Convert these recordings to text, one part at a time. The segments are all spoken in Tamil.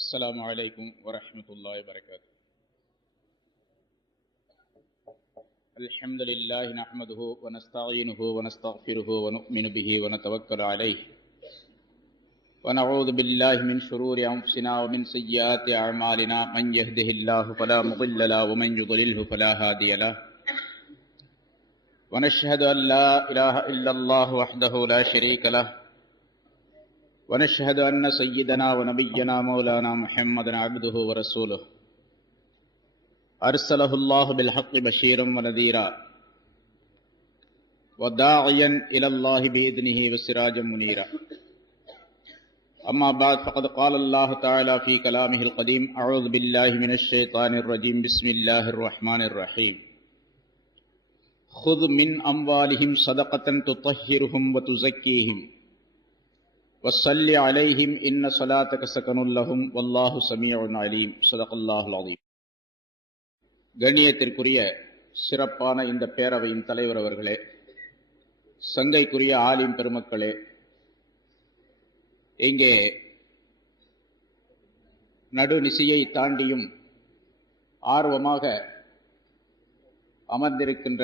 السلام عليكم ورحمة الله وبركاته. الحمد لله نحمده ونستعينه ونستغفره ونؤمن به ونتوكل عليه ونعوذ بالله من شرور أنفسنا ومن سيئات أعمالنا من يهده الله فلا مضل له ومن يضلله فلا هادي له ونشهد أن لا إله إلا الله وحده لا شريك له ونشهد أن سيدنا ونبينا مولانا محمد عبده ورسوله أرسله الله بالحق بشيرا ونذيرا وداعيا إلى الله بإذنه وسراجا منيرا. أما بعد فقد قال الله تعالى في كلامه القديم: أعوذ بالله من الشيطان الرجيم بسم الله الرحمن الرحيم خذ من أموالهم صدقة تطهرهم وتزكيهم وصل عليهم إن صلاتك سكن لهم والله سميع عليم. صدق الله العظيم. கண்ணியத்திற்குரிய சிறப்பான இந்த பேரவையின் தலைவர் அவர்களே, சங்கைக்குரிய ஆலிம் பெருமக்களே, இங்கே நடுநிசியை தாண்டியும் ஆர்வமாக அமர்ந்திருக்கின்ற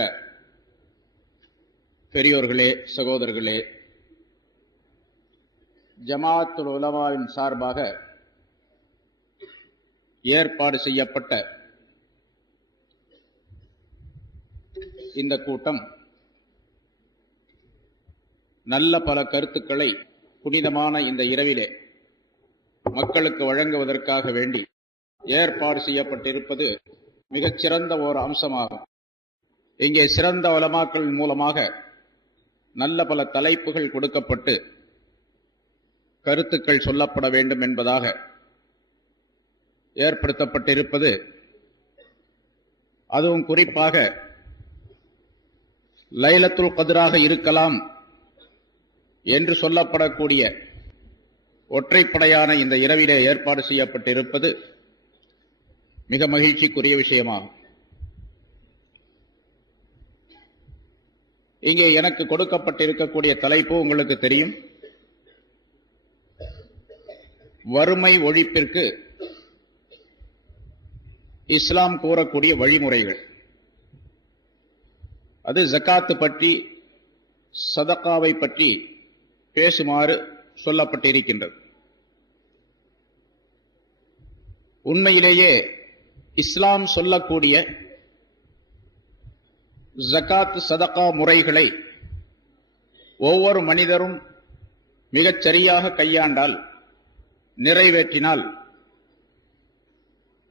பெரியோர்களே, சகோதரர்களே, ஜமாஅத்துல் உலமாவின் சார்பாக ஏற்பாடு செய்யப்பட்ட இந்த கூட்டம் நல்ல பல கருத்துக்களை புனிதமான இந்த இரவிலே மக்களுக்கு வழங்குவதற்காக வேண்டி ஏற்பாடு செய்யப்பட்டிருப்பது மிகச்சிறந்த ஒரு அம்சமாகும். இங்கே சிறந்த உலமாக்கள் மூலமாக நல்ல பல தலைப்புகள் கொடுக்கப்பட்டு கருத்துக்கள் சொல்லப்பட வேண்டும் என்பதாக ஏற்படுத்தப்பட்டிருப்பது, அதுவும் குறிப்பாக லைலத்துல் கத்ராக இருக்கலாம் என்று சொல்லப்படக்கூடிய ஒற்றைப்படையான இந்த இரவிலே ஏற்பாடு செய்யப்பட்டிருப்பது மிக மகிழ்ச்சிக்குரிய விஷயமாகும். இங்கே எனக்கு கொடுக்கப்பட்டிருக்கக்கூடிய தலைப்பு உங்களுக்கு தெரியும்: வறுமை ஒழிப்பிற்கு இஸ்லாம் கூறக்கூடிய வழிமுறைகள். அது ஜகாத்து பற்றி, சதகாவை பற்றி பேசுமாறு சொல்லப்பட்டிருக்கின்றது. உண்மையிலேயே இஸ்லாம் சொல்லக்கூடிய ஜகாத் சதகா முறைகளை ஒவ்வொரு மனிதரும் மிகச் சரியாக கையாண்டால், நிறைவேற்றினால்,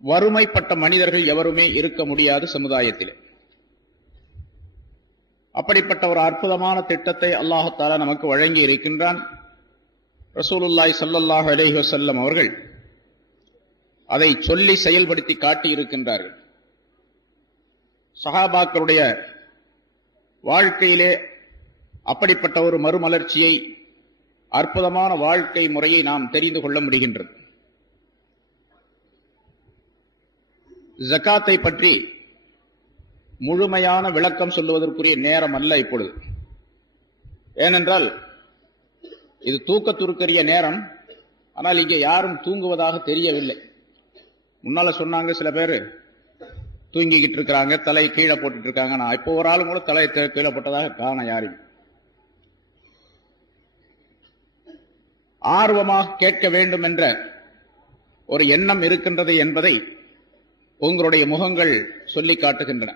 வறுமைப்பட்ட மனிதர்கள் எவருமே இருக்க முடியாது சமுதாயத்திலே. அப்படிப்பட்ட ஒரு அற்புதமான திட்டத்தை அல்லாஹ் தஆலா நமக்கு வழங்கி இருக்கின்றான். ரசூலுல்லாஹி ஸல்லல்லாஹு அலைஹி வஸல்லம் அவர்கள் அதை சொல்லி செயல்படுத்தி காட்டி இருக்கின்றார்கள். சஹாபாக்களுடைய வாழ்க்கையிலே அப்படிப்பட்ட ஒரு மறுமலர்ச்சியை, அற்புதமான வாழ்க்கை முறையை நாம் தெரிந்து கொள்ள முடிகின்றது. ஜகாத்தை பற்றி முழுமையான விளக்கம் சொல்லுவதற்குரிய நேரம் அல்ல இப்பொழுது. ஏனென்றால் இது தூக்கத்திற்குரிய நேரம். ஆனால் இங்கே யாரும் தூங்குவதாக தெரியவில்லை. முன்னால சொன்னாங்க, சில பேர் தூங்கிக்கிட்டு இருக்கிறாங்க, தலை கீழே போட்டுட்டு இருக்காங்க. நான் இப்போ ஒரு ஆளும் கூட தலை கீழே போட்டதாக காண யாரையும். ஆர்வமாக கேட்க வேண்டும் என்ற ஒரு எண்ணம் இருக்கின்றது என்பதை உங்களுடைய முகங்கள் சொல்லி காட்டுகின்றன.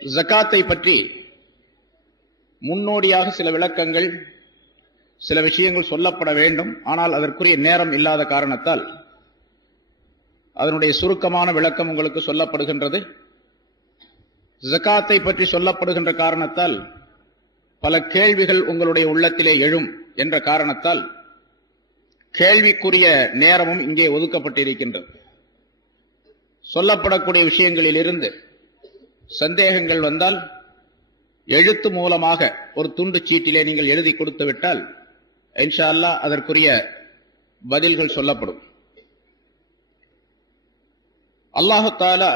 ஜகாத்தை பற்றி முன்னோடியாக சில விளக்கங்கள், சில விஷயங்கள் சொல்லப்பட வேண்டும். ஆனால் அதற்குரிய நேரம் இல்லாத காரணத்தால் அதனுடைய சுருக்கமான விளக்கம் உங்களுக்கு சொல்லப்படுகின்றது. ஜகாத்தை பற்றி சொல்லப்படுகின்ற காரணத்தால் பல கேள்விகள் உங்களுடைய உள்ளத்திலே எழும் என்ற காரணத்தால் கேள்விக்குரிய நேரமும் இங்கே ஒதுக்கப்பட்டிருக்கின்றது. சொல்லப்படக்கூடிய விஷயங்களில் இருந்து சந்தேகங்கள் வந்தால் எழுத்து மூலமாக ஒரு துண்டு சீட்டிலே நீங்கள் எழுதி கொடுத்து விட்டால் இன்ஷா அல்லாஹ் அதற்குரிய பதில்கள் சொல்லப்படும். அல்லாஹ் தஆலா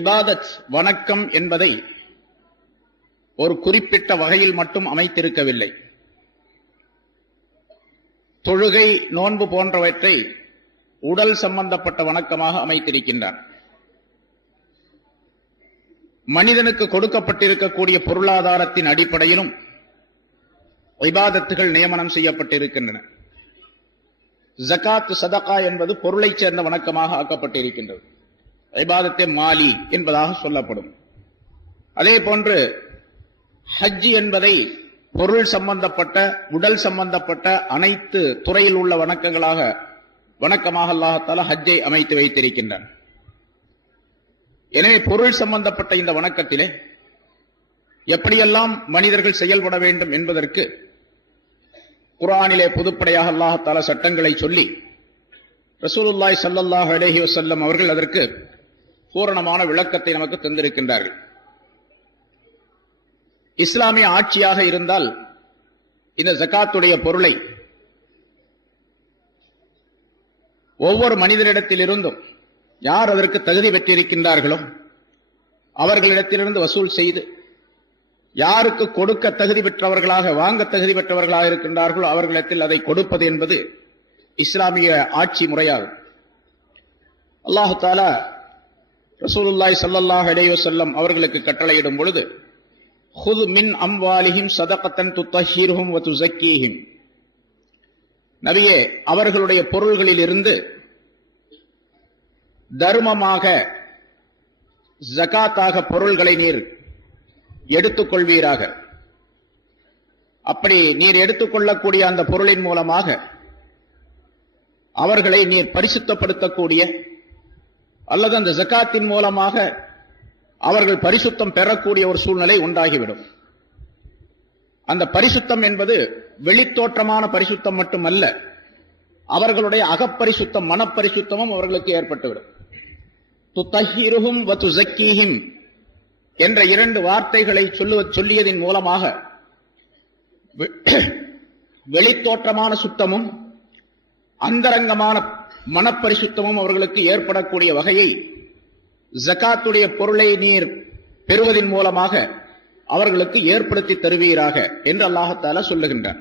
இபாதத், வணக்கம் என்பதை ஒரு குறிப்பிட்ட வகையில் மட்டும் அமைத்திருக்கவில்லை. தொழுகை, நோன்பு போன்றவற்றை உடல் சம்பந்தப்பட்ட வணக்கமாக அமைத்திருக்கின்றான். மனிதனுக்கு கொடுக்கப்பட்டிருக்கக்கூடிய பொருளாதாரத்தின் அடிப்படையிலும் இபாதத்துகள் நியமனம் செய்யப்பட்டிருக்கின்றன. ஜகாத், சதகா என்பது பொருளைச் சேர்ந்த வணக்கமாக ஆக்கப்பட்டிருக்கின்றது. இபாதத்தே மாலி என்பதாக சொல்லப்படும். அதே போன்று ஹஜ் என்பதை பொருள் சம்பந்தப்பட்ட, உடல் சம்பந்தப்பட்ட அனைத்து துறையில் உள்ள வணக்கமாக அல்லாஹ் ஹஜ்ஜை அமைத்து வைத்திருக்கின்றான். எனவே பொருள் சம்பந்தப்பட்ட இந்த வணக்கத்திலே எப்படியெல்லாம் மனிதர்கள் செயல்பட வேண்டும் என்பதற்கு குர்ஆனிலே பொதுப்படையாக அல்லாஹ் சட்டங்களை சொல்லி ரசூலுல்லாஹி ஸல்லல்லாஹு அலைஹி வஸல்லம் அவர்கள் அதற்கு பூரணமான விளக்கத்தை நமக்கு தந்திருக்கின்றார்கள். இஸ்லாமிய ஆட்சியாக இருந்தால் இந்த ஜகாத்துடைய பொருளை ஒவ்வொரு மனிதரிடத்திலிருந்தும் யார் அதற்கு தகுதி பெற்றிருக்கின்றார்களோ அவர்களிடத்திலிருந்து வசூல் செய்து, யாருக்கு கொடுக்க தகுதி பெற்றவர்களாக, வாங்க தகுதி பெற்றவர்களாக இருக்கின்றார்களோ அவர்களிடத்தில் அதை கொடுப்பது என்பது இஸ்லாமிய ஆட்சி முறையாகும். அல்லாஹு தஆலா ரசூலுல்லாஹி ஸல்லல்லாஹு அலைஹி வஸல்லம் அவர்களுக்கு கட்டளையிடும் பொழுது, "ஹுது மின் அம்வாலிஹிம் ஸதகத்தன் துத்தஹிருஹும் வ துஸக்கீஹிம்", நபியே அவர்களுடைய பொருள்களில் இருந்து தர்மமாக, ஜகாத்தாக பொருள்களை நீர் எடுத்துக்கொள்வீராக. அப்படி நீர் எடுத்துக்கொள்ளக்கூடிய அந்த பொருளின் மூலமாக அவர்களை நீர் பரிசுத்தப்படுத்தக்கூடிய, அல்லது அந்த ஜகாத்தின் மூலமாக அவர்கள் பரிசுத்தம் பெறக்கூடிய ஒரு சூழ்நிலை உண்டாகிவிடும். அந்த பரிசுத்தம் என்பது வெளித்தோற்றமான பரிசுத்தம் மட்டுமல்ல, அவர்களுடைய அகப்பரிசுத்தம், மனப்பரிசுத்தமும் அவர்களுக்கு ஏற்பட்டுவிடும். துத்தஹிருஹும் வ துஸக்கீஹிம் என்ற இரண்டு வார்த்தைகளை சொல்லியதின் மூலமாக வெளித்தோற்றமான சுத்தமும் அந்தரங்கமான மனப்பரிசுத்தமும் அவர்களுக்கு ஏற்படக்கூடிய வகையை ஜகாத்துடைய பொருளை நீர் பெறுவதன் மூலமாக அவர்களுக்கு ஏற்படுத்தி தருவீராக என்று அல்லாஹ் தஆலா சொல்லுகின்றார்.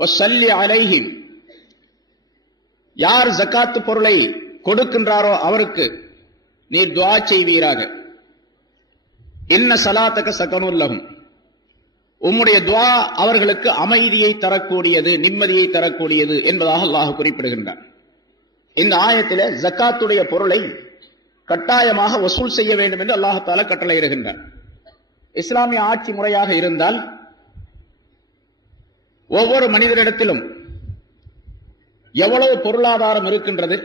வஸல்லி அலைஹிம், யார் ஜகாத் பொருளை கொடுக்கின்றாரோ அவருக்கு நீர் துஆ செய்வீராக. இன்ன ஸலாத்தக ஸகனுல் லஹும், உம்முடைய துஆ அவர்களுக்கு அமைதியை தரக்கூடியது, நிம்மதியை தரக்கூடியது என்பதாக அல்லாஹ் குறிப்பிடுகின்றார். இந்த ஆயத்திலே ஜகாத்துடைய பொருளை கட்டாயமாக வசூல் செய்ய வேண்டும் என்று அல்லாஹ் தஆலா கட்டளையிடுகின்றார். இஸ்லாமிய ஆட்சி முறையாக இருந்தால் ஒவ்வொரு மனிதரிடத்திலும் எவ்வளவு பொருளாதாரம் இருக்கின்றது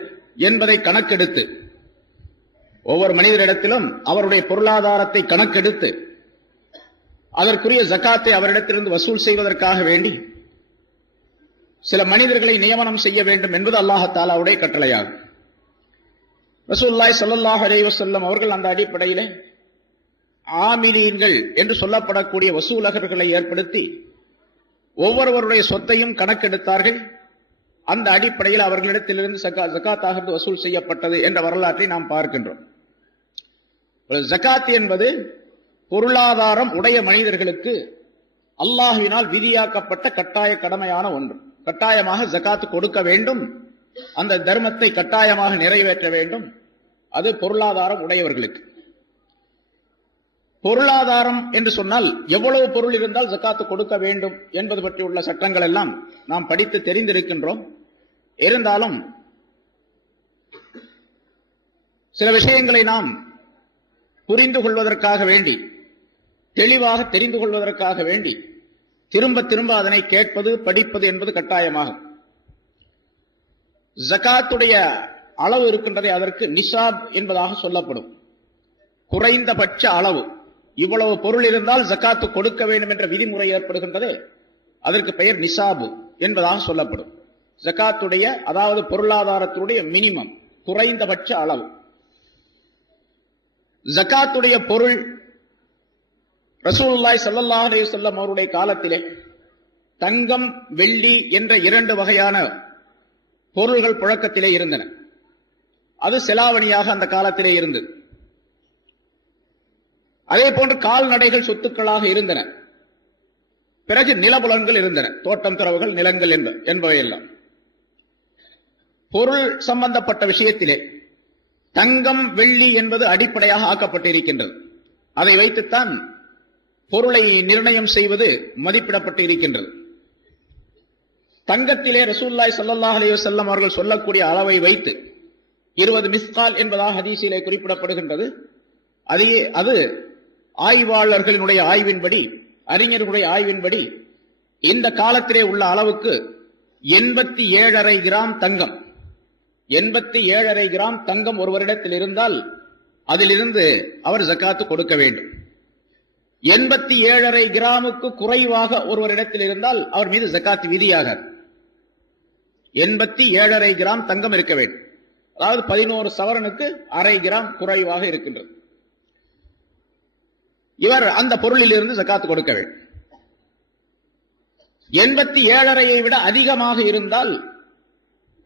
என்பதை கணக்கெடுத்து, ஒவ்வொரு மனிதரிடத்திலும் அவருடைய பொருளாதாரத்தை கணக்கெடுத்து அதற்குரிய ஜகாத்தை அவரிடத்திலிருந்து வசூல் செய்வதற்காக வேண்டி சில மனிதர்களை நியமனம் செய்ய வேண்டும் என்பது அல்லாஹ் தஆலாவுடைய கட்டளையாகும். ரசூலுல்லாஹி ஸல்லல்லாஹு அலைஹி வஸல்லம் அவர்கள் அந்த அடிப்படையிலே ஆமிலீன்கள் என்று சொல்லப்படக்கூடிய வசூலகர்களை ஏற்படுத்தி ஒவ்வொருவருடைய சொத்தையும் கணக்கெடுத்தார்கள். அந்த அடிப்படையில் அவர்களிடத்திலிருந்து ஜகாத்தாக வசூல் செய்யப்பட்டது என்ற வரலாற்றை நாம் பார்க்கின்றோம். ஜகாத் என்பது பொருளாதாரம் உடைய மனிதர்களுக்கு அல்லாஹ்வினால் விதியாக்கப்பட்ட கட்டாய கடமையான ஒன்று. கட்டாயமாக ஜகாத் கொடுக்க வேண்டும், அந்த தர்மத்தை கட்டாயமாக நிறைவேற்ற வேண்டும். அது பொருளாதாரம் உடையவர்களுக்கு. பொருளாதாரம் என்று சொன்னால் எவ்வளவு பொருள் இருந்தால் ஜகாத் கொடுக்க வேண்டும் என்பது பற்றி உள்ள சட்டங்கள் எல்லாம் நாம் படித்து தெரிந்திருக்கின்றோம். இருந்தாலும் சில விஷயங்களை நாம் புரிந்து கொள்வதற்காக வேண்டி, தெளிவாக தெரிந்து கொள்வதற்காக வேண்டி திரும்ப திரும்ப அதனை கேட்பது, படிப்பது என்பது கட்டாயமாகும். ஜகாத்துடைய அளவு இருக்கின்றதை அதற்கு நிசாப் என்பதாக சொல்லப்படும். குறைந்தபட்ச அளவு, இவ்வளவு பொருள் இருந்தால் ஜகாத்து கொடுக்க வேண்டும் என்ற விதிமுறை ஏற்படுகின்றது, அதற்கு பெயர் நிசாபு என்பதாக சொல்லப்படும். ஜகாத்துடைய, அதாவது பொருளாதாரத்துடைய மினிமம், குறைந்தபட்ச அளவு. ஜகாத்துடைய பொருள் ரசூலுல்லாஹி ஸல்லல்லாஹு அலைஹி வஸல்லம் அவருடைய காலத்திலே தங்கம், வெள்ளி என்ற இரண்டு வகையான பொருள்கள் புழக்கத்திலே இருந்தன. அது செலாவணியாக அந்த காலத்திலே இருந்தது. அதே போன்று கால்நடைகள் சொத்துக்களாக இருந்தன. பிறகு நிலபுலன்கள் இருந்தன, தோட்டம் துறவுகள், நிலங்கள் என்பவையெல்லாம். பொருள் சம்பந்தப்பட்ட விஷயத்திலே தங்கம் வெள்ளி என்பது அடிப்படையாக ஆக்கப்பட்டிருக்கின்றது. அதை வைத்துத்தான் பொருளை நிர்ணயம் செய்வது மதிப்பிடப்பட்டு இருக்கின்றது. தங்கத்திலே ரசூலுல்லாஹி ஸல்லல்லாஹு அலைஹி வஸல்லம் அவர்கள் சொல்லக்கூடிய அளவை வைத்து 20 மிஸ்கால் என்பதாக ஹதீஸிலே குறிப்பிடப்படுகின்றது. அது ஆய்வாளர்களினுடைய ஆய்வின்படி, அறிஞர்களுடைய ஆய்வின்படி இந்த காலத்திலே உள்ள அளவுக்கு 87.5 கிராம் தங்கம், 87.5 கிராம் தங்கம் ஒருவரிடத்தில் இருந்தால் அதிலிருந்து அவர் ஜக்காத்து கொடுக்க வேண்டும். 87.5 கிராமுக்கு குறைவாக ஒருவரிடத்தில் இருந்தால் அவர் மீது ஜக்காத்து விதியாகாது. 87.5 கிராம் தங்கம் இருக்க வேண்டும். அதாவது 11 சவரனுக்கு 1/2 கிராம் குறைவாக இருக்கின்றது. இவர் அந்த பொருளில் இருந்து ஜக்காத்து கொடுக்க வேண்டும். 87.5 விட அதிகமாக இருந்தால்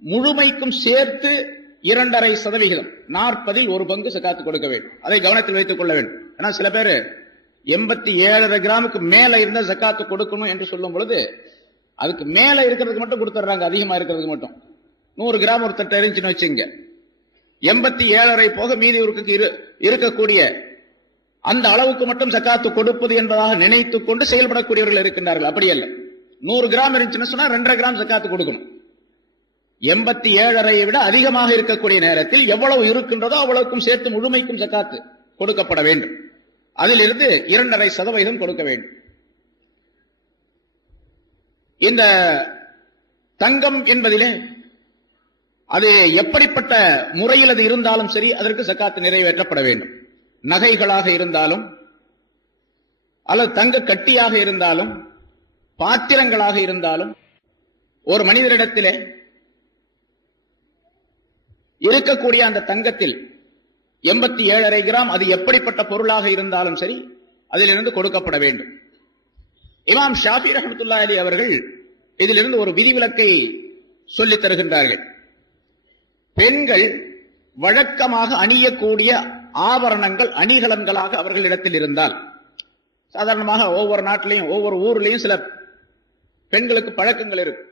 முழுமைக்கும் சேர்த்து 2.5%, 40 ஒரு பங்கு ஜக்காத்து கொடுக்க வேண்டும். அதை கவனத்தில் வைத்துக் கொள்ள வேண்டும். ஏன்னா சில பேர் 87.5 கிராமுக்கு மேல இருந்த ஜக்காத்து கொடுக்கணும் என்று சொல்லும் பொழுது அதுக்கு மேல இருக்கிறதுக்கு மட்டும் கொடுத்துறாங்க, அதிகமா இருக்கிறதுக்கு மட்டும். 100 கிராம் ஒரு தட்டு இருந்துச்சுன்னு வச்சுங்க, 87.5 போக மீதி இருக்கக்கூடிய அந்த அளவுக்கு மட்டும் ஜக்காத்து கொடுப்பது என்பதாக நினைத்துக் கொண்டு செயல்படக்கூடியவர்கள் இருக்கின்றார்கள். அப்படி அல்ல. 100 கிராம் இருந்துச்சுன்னு சொன்னா 2.5 கிராம் ஜக்காத்து கொடுக்கணும். 87.5 விட அதிகமாக இருக்கக்கூடிய நேரத்தில் எவ்வளவு இருக்கின்றதோ அவ்வளவுக்கும் சேர்த்து முழுமைக்கும் ஜக்காத்து கொடுக்கப்பட வேண்டும். அதிலிருந்து 2.5% கொடுக்க வேண்டும். இந்த தங்கம் என்பதிலே அது எப்படிப்பட்ட முறையில் அது இருந்தாலும் சரி அதற்கு ஜக்காத்து நிறைவேற்றப்பட வேண்டும். நகைகளாக இருந்தாலும் அல்லது தங்க கட்டியாக இருந்தாலும் பாத்திரங்களாக இருந்தாலும் ஒரு மனிதரிடத்திலே இருக்கக்கூடிய அந்த தங்கத்தில் 87.5 கிராம் அது எப்படிப்பட்ட பொருளாக இருந்தாலும் சரி அதிலிருந்து கொடுக்கப்பட வேண்டும். இமாம் ஷாஃபி ரஹ்மத்துல்லாஹி அலைஹி அவர்கள் இதிலிருந்து ஒரு விதிவிலக்கை சொல்லித் தருகின்றார்கள். பெண்கள் வழக்கமாக அணியக்கூடிய ஆபரணங்கள் அணிகலன்களாக அவர்களிடத்தில் இருந்தால், சாதாரணமாக ஒவ்வொரு நாட்டிலையும் ஒவ்வொரு ஊர்லயும் சில பெண்களுக்கு பழக்கங்கள் இருக்கு.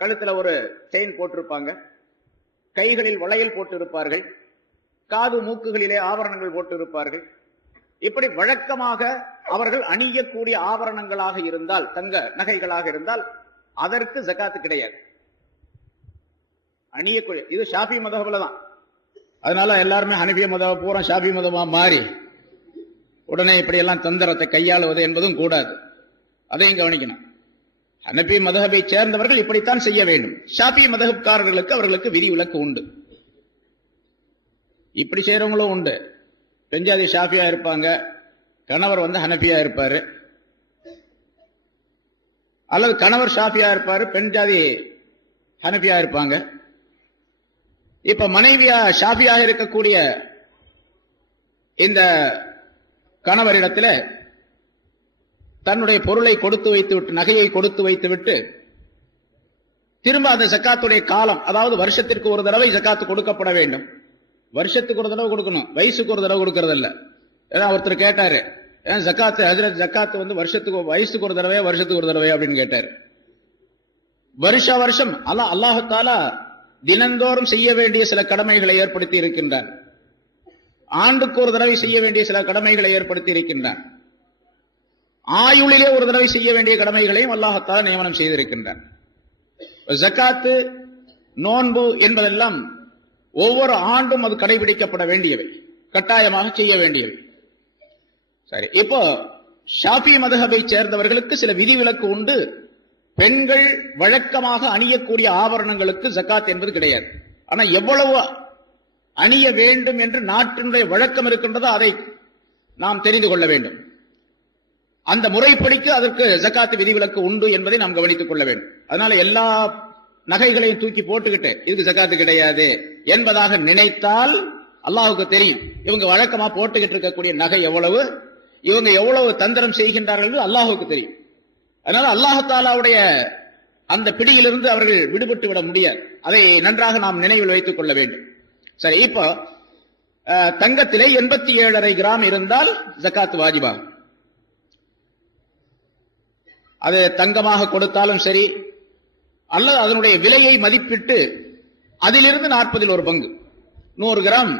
கழுத்துல ஒரு செயின் போட்டிருப்பாங்க, கைகளில் வளையல் போட்டு இருப்பார்கள், காது மூக்குகளிலே ஆபரணங்கள் போட்டு இருப்பார்கள். இப்படி வழக்கமாக அவர்கள் அணியக்கூடிய ஆபரணங்களாக இருந்தால், தங்க நகைகளாக இருந்தால் அதற்கு ஜகாத்து கிடையாது. அணியக்கூடிய இது ஷாஃபி மதஹ்புல தான். அதனால எல்லாருமே ஹனஃபி மதஹ் பூரா ஷாஃபி மதமா மாறி உடனே இப்படி எல்லாம் தந்திரத்தை கையாளுவது என்பதும் கூடாது. அதையும் கவனிக்கணும். ஹனஃபி மதஹபை சேர்ந்தவர்கள் இப்படித்தான் செய்ய வேண்டும். ஷாஃபி மதஹப்காரர்களுக்கு அவர்களுக்கு விதிவிலக்கு உண்டு. இப்படி செய்யறவங்களும் உண்டு. பெஞ்சாதி ஷாஃபியா இருப்பாங்க, கணவர் ஹனஃபியா இருப்பாரு, அல்லது கணவர் ஷாஃபியா இருப்பாரு, பெண் ஜாதி ஹனஃபியா இருப்பாங்க. இப்ப மனைவியா ஷாஃபியாக இருக்கக்கூடிய இந்த கணவரிடத்துல தன்னுடைய பொருளை கொடுத்து வைத்து விட்டு, நகையை கொடுத்து வைத்து விட்டு திரும்ப அந்த ஜக்காத்துடைய காலம், அதாவது வருஷத்திற்கு ஒரு தடவை ஜக்காத்து கொடுக்கப்பட வேண்டும். வருஷத்துக்கு ஒரு தடவை கொடுக்கணும், வயசுக்கு ஒரு தடவை கொடுக்கறது இல்ல. ஏன்னா ஒருத்தர் கேட்டாரு, ஏன் ஜக்காத்து ஹஜ்ரத் ஜக்காத்து வருஷத்துக்கு வயசுக்கு ஒரு தடவையா வருஷத்துக்கு ஒரு தடவையா அப்படின்னு கேட்டாரு. வருஷம் அல்லாஹ் தஆலா தினந்தோறும் செய்ய வேண்டிய சில கடமைகளை ஏற்படுத்தி இருக்கின்றான். ஆண்டுக்கு ஒரு தடவை செய்ய வேண்டிய சில கடமைகளை ஏற்படுத்தி இருக்கின்றான். ஆயுளிலே ஒரு தடவை செய்ய வேண்டிய கடமைகளையும் அல்லாஹ் தஆலா நியமனம் செய்திருக்கின்றான். ஜக்காத்து, நோன்பு என்பதெல்லாம் ஒவ்வொரு ஆண்டும் அது கடைபிடிக்கப்பட வேண்டியவை, கட்டாயமாக செய்ய வேண்டியவை. சரி, இப்போ ஷாஃபி மதஹபை சேர்ந்தவர்களுக்கு சில விதிவிலக்கு உண்டு. பெண்கள் வழக்கமாக அணியக்கூடிய ஆபரணங்களுக்கு ஜக்காத் என்பது கிடையாது. ஆனா எவ்வளவு அணிய வேண்டும் என்று நாட்டினுடைய வழக்கம் இருக்கின்றதோ அதை நாம் தெரிந்து கொள்ள வேண்டும். அந்த முறைப்படிக்கு அதற்கு ஜக்காத் விதிவிலக்கு உண்டு என்பதை நாம் கவனித்துக் கொள்ள வேண்டும். அதனால எல்லா நகைகளையும் தூக்கி போட்டுக்கிட்டு இதுக்கு ஜக்காத்து கிடையாது என்பதாக நினைத்தால் அல்லாஹுக்கு தெரியும் இவங்க வழக்கமா போட்டுக்கிட்டு இருக்கக்கூடிய நகை எவ்வளவு, இவங்க எவ்வளவு தந்திரம் செய்கின்றார்கள் அல்லாஹுக்கு தெரியும். அதனால அல்லாஹ் தஆலாவுடைய அந்த பிடியிலிருந்து அவர்கள் விடுபட்டு விட முடியாது. அதை நன்றாக நாம் நினைவில் வைத்துக் கொள்ள வேண்டும். சரி, இப்போ தங்கத்திலே 87.5 கிராம் இருந்தால் ஜக்காத் வாஜிபா. அது தங்கமாக கொடுத்தாலும் சரி, அல்லது அதனுடைய விலையை மதிப்பிட்டு அதிலிருந்து 40 ஒரு பங்கு, 100 கிராம்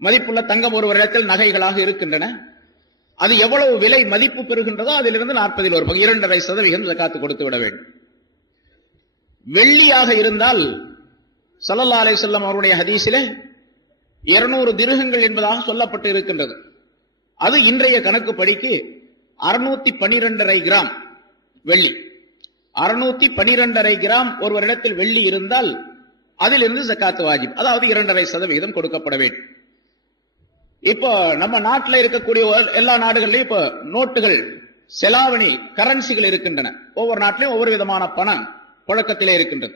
மதிப்புள்ள தங்கம் ஒரு இடத்தில் நகைகளாக இருக்கின்றன. அது எவ்வளவு விலை மதிப்பு பெறுகின்றதோ அதிலிருந்து 40 ஒரு பங்கு, 2.5% ஜகாத் கொடுத்து விட வேண்டும். வெள்ளியாக இருந்தால் ஸல்லல்லாஹு அலைஹி வஸல்லம் அவருடைய ஹதீஸிலே 200 திர்ஹங்கள் என்பதாக சொல்லப்பட்டு இருக்கின்றது. அது இன்றைய கணக்குப்படிக்கு 612.5 கிராம் வெள்ளி. 612.5 கிராம் ஒருவரிடத்தில் வெள்ளி இருந்தால் அதிலிருந்து ஜகாத் வாஜிப், அதாவது 2.5% கொடுக்கப்பட வேண்டும். இப்போ நம்ம நாட்டில் இருக்கக்கூடிய எல்லா நாடுகளிலும் இப்போ நோட்டுகள், செலாவணி, கரன்சிகள் இருக்கின்றன. ஒவ்வொரு நாட்டிலும் ஒவ்வொரு விதமான பணம் புழக்கத்திலே இருக்கின்றது.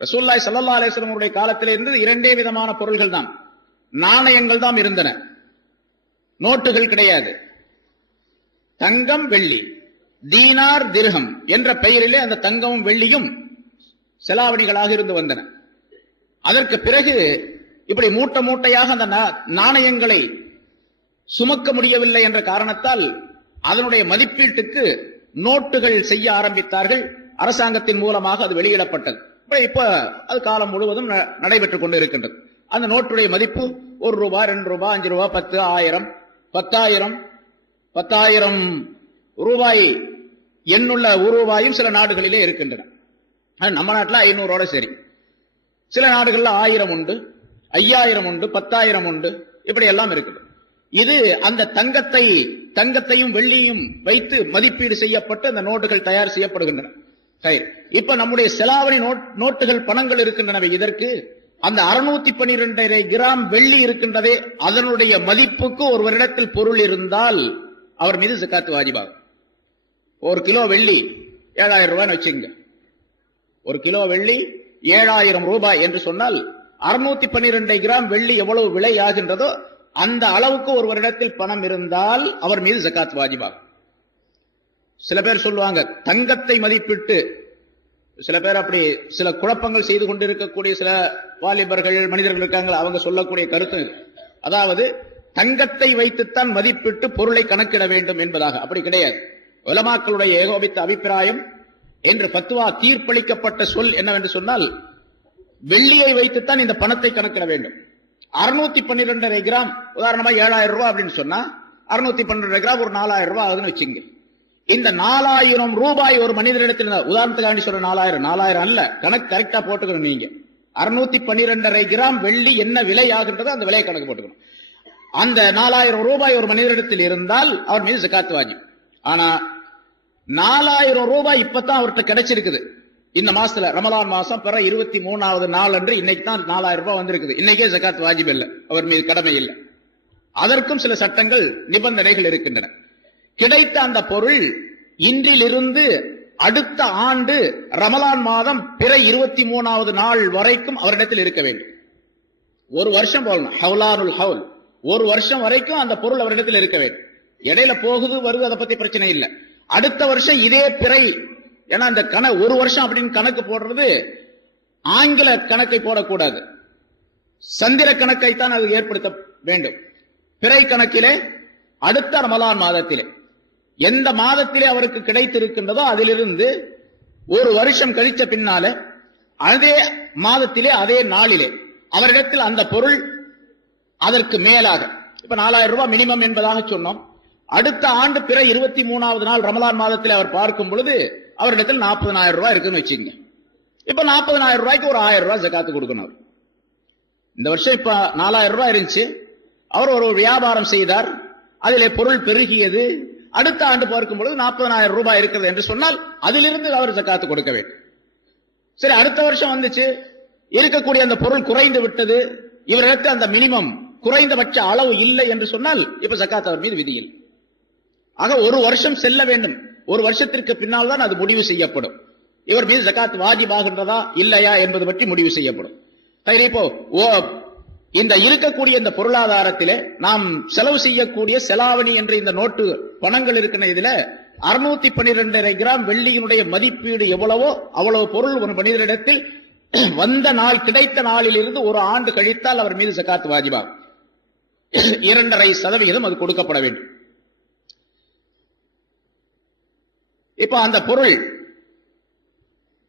ரசூலுல்லாஹி ஸல்லல்லாஹு அலைஹி வஸல்லம் அவருடைய காலத்திலே இருந்து 2 விதமான பொருள்கள் தான், நாணயங்கள் தான் இருந்தன, நோட்டுகள் கிடையாது. தங்கம், வெள்ளி, தீனார், திர்ஹம் என்ற பெயரிலே அந்த தங்கமும் வெள்ளியும் செலாவணிகளாக இருந்து வந்தன. அதற்கு பிறகு இப்படி மூட்டை மூட்டையாக அந்த நாணயங்களை சுமக்க முடியவில்லை என்ற காரணத்தால் அதனுடைய மதிப்பீட்டுக்கு நோட்டுகள் செய்ய ஆரம்பித்தார்கள். அரசாங்கத்தின் மூலமாக அது வெளியிடப்பட்டது. இப்ப அது காலம் முழுவதும் நடைபெற்றுக் கொண்டு இருக்கின்றது. அந்த நோட்டுடைய மதிப்பு 1 ரூபாய், 2 ரூபாய், 5 ரூபாய், 10, 1000, 10,000 ரூபாய் எண்ணுள்ள ரூபாயும் சில நாடுகளிலே இருக்கின்றன. நம்ம நாட்டில் 500 சரி. சில நாடுகள்ல 1000 உண்டு, 5000 உண்டு, 10,000 உண்டு, இப்படி எல்லாம் இருக்குது. இது அந்த தங்கத்தையும் வெள்ளியும் வைத்து மதிப்பீடு செய்யப்பட்டு அந்த நோட்டுகள் தயார் செய்யப்படுகின்றன. இப்ப நம்முடைய செலாவணி நோட்டுகள், பணங்கள் இருக்கின்றனவே, இதற்கு அந்த 612.5 கிராம் வெள்ளி இருக்கின்றதே, அதனுடைய மதிப்புக்கு ஒருவரிடத்தில் பொருள் இருந்தால் அவர் மீது ஜகாத் வாஜிபாகும். 1 கிலோ வெள்ளி 7000 ரூபாய் வச்சுங்க. 1 கிலோ வெள்ளி 7000 ரூபாய் என்று சொன்னால் 612 கிராம் வெள்ளி எவ்வளவு விலை ஆகின்றதோ அந்த அளவுக்கு ஒருவரிடத்தில் பணம் இருந்தால் அவர் மீது ஜகாத் வாஜிபாகும். சில பேர் சொல்லுவாங்க தங்கத்தை மதிப்பிட்டு, சில பேர் அப்படி சில குழப்பங்கள் செய்து கொண்டிருக்கக்கூடிய சில வாலிபர்கள், மனிதர்கள் இருக்காங்க, அவங்க சொல்லக்கூடிய கருத்து, அதாவது தங்கத்தை வைத்துத்தான் மதிப்பிட்டு பொருளை கணக்கிட வேண்டும் என்பதாக. அப்படி கிடையாது. உலமாக்களுடைய ஏகோபித்த அபிப்பிராயம் என்று பத்துவா தீர்ப்பளிக்கப்பட்ட சொல் என்னவென்று சொன்னால், வெள்ளியை வைத்துத்தான் இந்த பணத்தை கணக்கிட வேண்டும். 612.5 கிராம் உதாரணமா 7000 ரூபாய் அப்படின்னு சொன்னா 612 கிராம் ஒரு 4000 ரூபாய் ஆகுதுன்னு வச்சுங்க. இந்த 4000 ரூபாய் ஒரு மனிதரிடத்தில், உதாரணத்துக்காண்டி சொல்ற 4000 அல்ல, கணக்கு கரெக்டா போட்டுக்கணும். நீங்க 612.5 கிராம் வெள்ளி என்ன விலை ஆகின்றதோ அந்த விலையை கணக்கு போட்டுக்கணும். அந்த 4000 ரூபாய் ஒரு மனிதரிடத்தில் இருந்தால் அவர் மீது ஜகாத் வாஜிப். ஆனா 4000 ரூபாய் இப்பதான் அவர்கிட்ட கிடைச்சிருக்குது. இந்த மாசத்துல ரமலான் மாசம் பிற 23வது நாள் அன்று இன்னைக்கு தான் 4000 ரூபாய் வந்திருக்குது. இன்னைக்கே ஜகாத் வாஜிப் இல்லை, அவர் மீது கடமை இல்லை. அதற்கும் சில சட்டங்கள், நிபந்தனைகள் இருக்கின்றன. கிடைத்த அந்த பொருள் இன்றிலிருந்து அடுத்த ஆண்டு ரமலான் மாதம் பிற 23வது நாள் வரைக்கும் அவரிடத்தில் இருக்க வேண்டும். 1 வருஷம் போகணும், ஹவுலானுல் ஹவுல், 1 வருஷம் வரைக்கும் அந்த பொருள் அவரிடத்தில் இருக்க வேண்டும். இடையில போகுது வருது, அதை பத்தி பிரச்சனை இல்லை. அடுத்த வருஷம் இதே பிறை, ஏன்னா அந்த 1 வருஷம் அப்படின்னு கணக்கு போடுறது ஆங்கில கணக்கை போடக்கூடாது, சந்திர கணக்கைத்தான் அது ஏற்படுத்த வேண்டும். பிறை கணக்கிலே அடுத்த ரமலான் மாதத்திலே எந்த மாதத்திலே அவருக்கு கிடைத்திருக்கின்றதோ அதிலிருந்து 1 வருஷம் கழிச்ச பின்னால அதே மாதத்திலே அதே நாளிலே அவரிடத்தில் அந்த பொருள் அதற்கு மேலாக, இப்ப 4000 ரூபாய் மினிமம் என்பதாக சொன்னோம். அடுத்த ஆண்டு பிற 23வது நாள் ரமலான் மாதத்தில் அவர் பார்க்கும் பொழுது அவரிடத்தில் 40,000 ரூபாய் இருக்குன்னு வச்சுங்க. இப்ப 40,000 ரூபாய்க்கு ஒரு 1000 ரூபாய் ஜகாத்து கொடுக்கணும். இந்த வருஷம் இப்ப 4000 ரூபாய் இருந்துச்சு, அவர் ஒரு வியாபாரம் செய்தார், அதிலே பொருள் பெருகியது. அடுத்த ஆண்டு பார்க்கும் பொழுது 40,000 ரூபாய் இருக்கிறது என்று சொன்னால் அதிலிருந்து அவர் ஜகாத்து கொடுக்க வேண்டும். சரி, அடுத்த வருஷம் வந்துச்சு, இருக்கக்கூடிய அந்த பொருள் குறைந்து விட்டது, இவருக்கு அந்த மினிமம் குறைந்தபட்ச அளவு இல்லை என்று சொன்னால் இப்ப ஜகாத் அவர் மீது விதியில். ஆக 1 வருஷம் செல்ல வேண்டும். 1 வருஷத்திற்கு பின்னால் தான் அது முடிவு செய்யப்படும். இவர் மீது ஜகாத் வாஜிபாகின்றதா இல்லையா என்பது பற்றி முடிவு செய்யப்படும். இப்போ இந்த இருக்கக்கூடிய இந்த பொருளாதாரத்திலே நாம் செலவு செய்யக்கூடிய செலாவணி என்ற இந்த நோட்டு பணங்கள் இருக்கிற இதுல 612.5 கிராம் வெள்ளியினுடைய மதிப்பீடு எவ்வளவோ அவ்வளவு பொருள் ஒரு மனிதரிடத்தில் வந்த நாள், கிடைத்த நாளில் இருந்து 1 ஆண்டு கழித்தால் அவர் மீது ஜகாத் வாஜிபாகும். 2.5% அது கொடுக்கப்பட வேண்டும். இப்ப அந்த பொருள்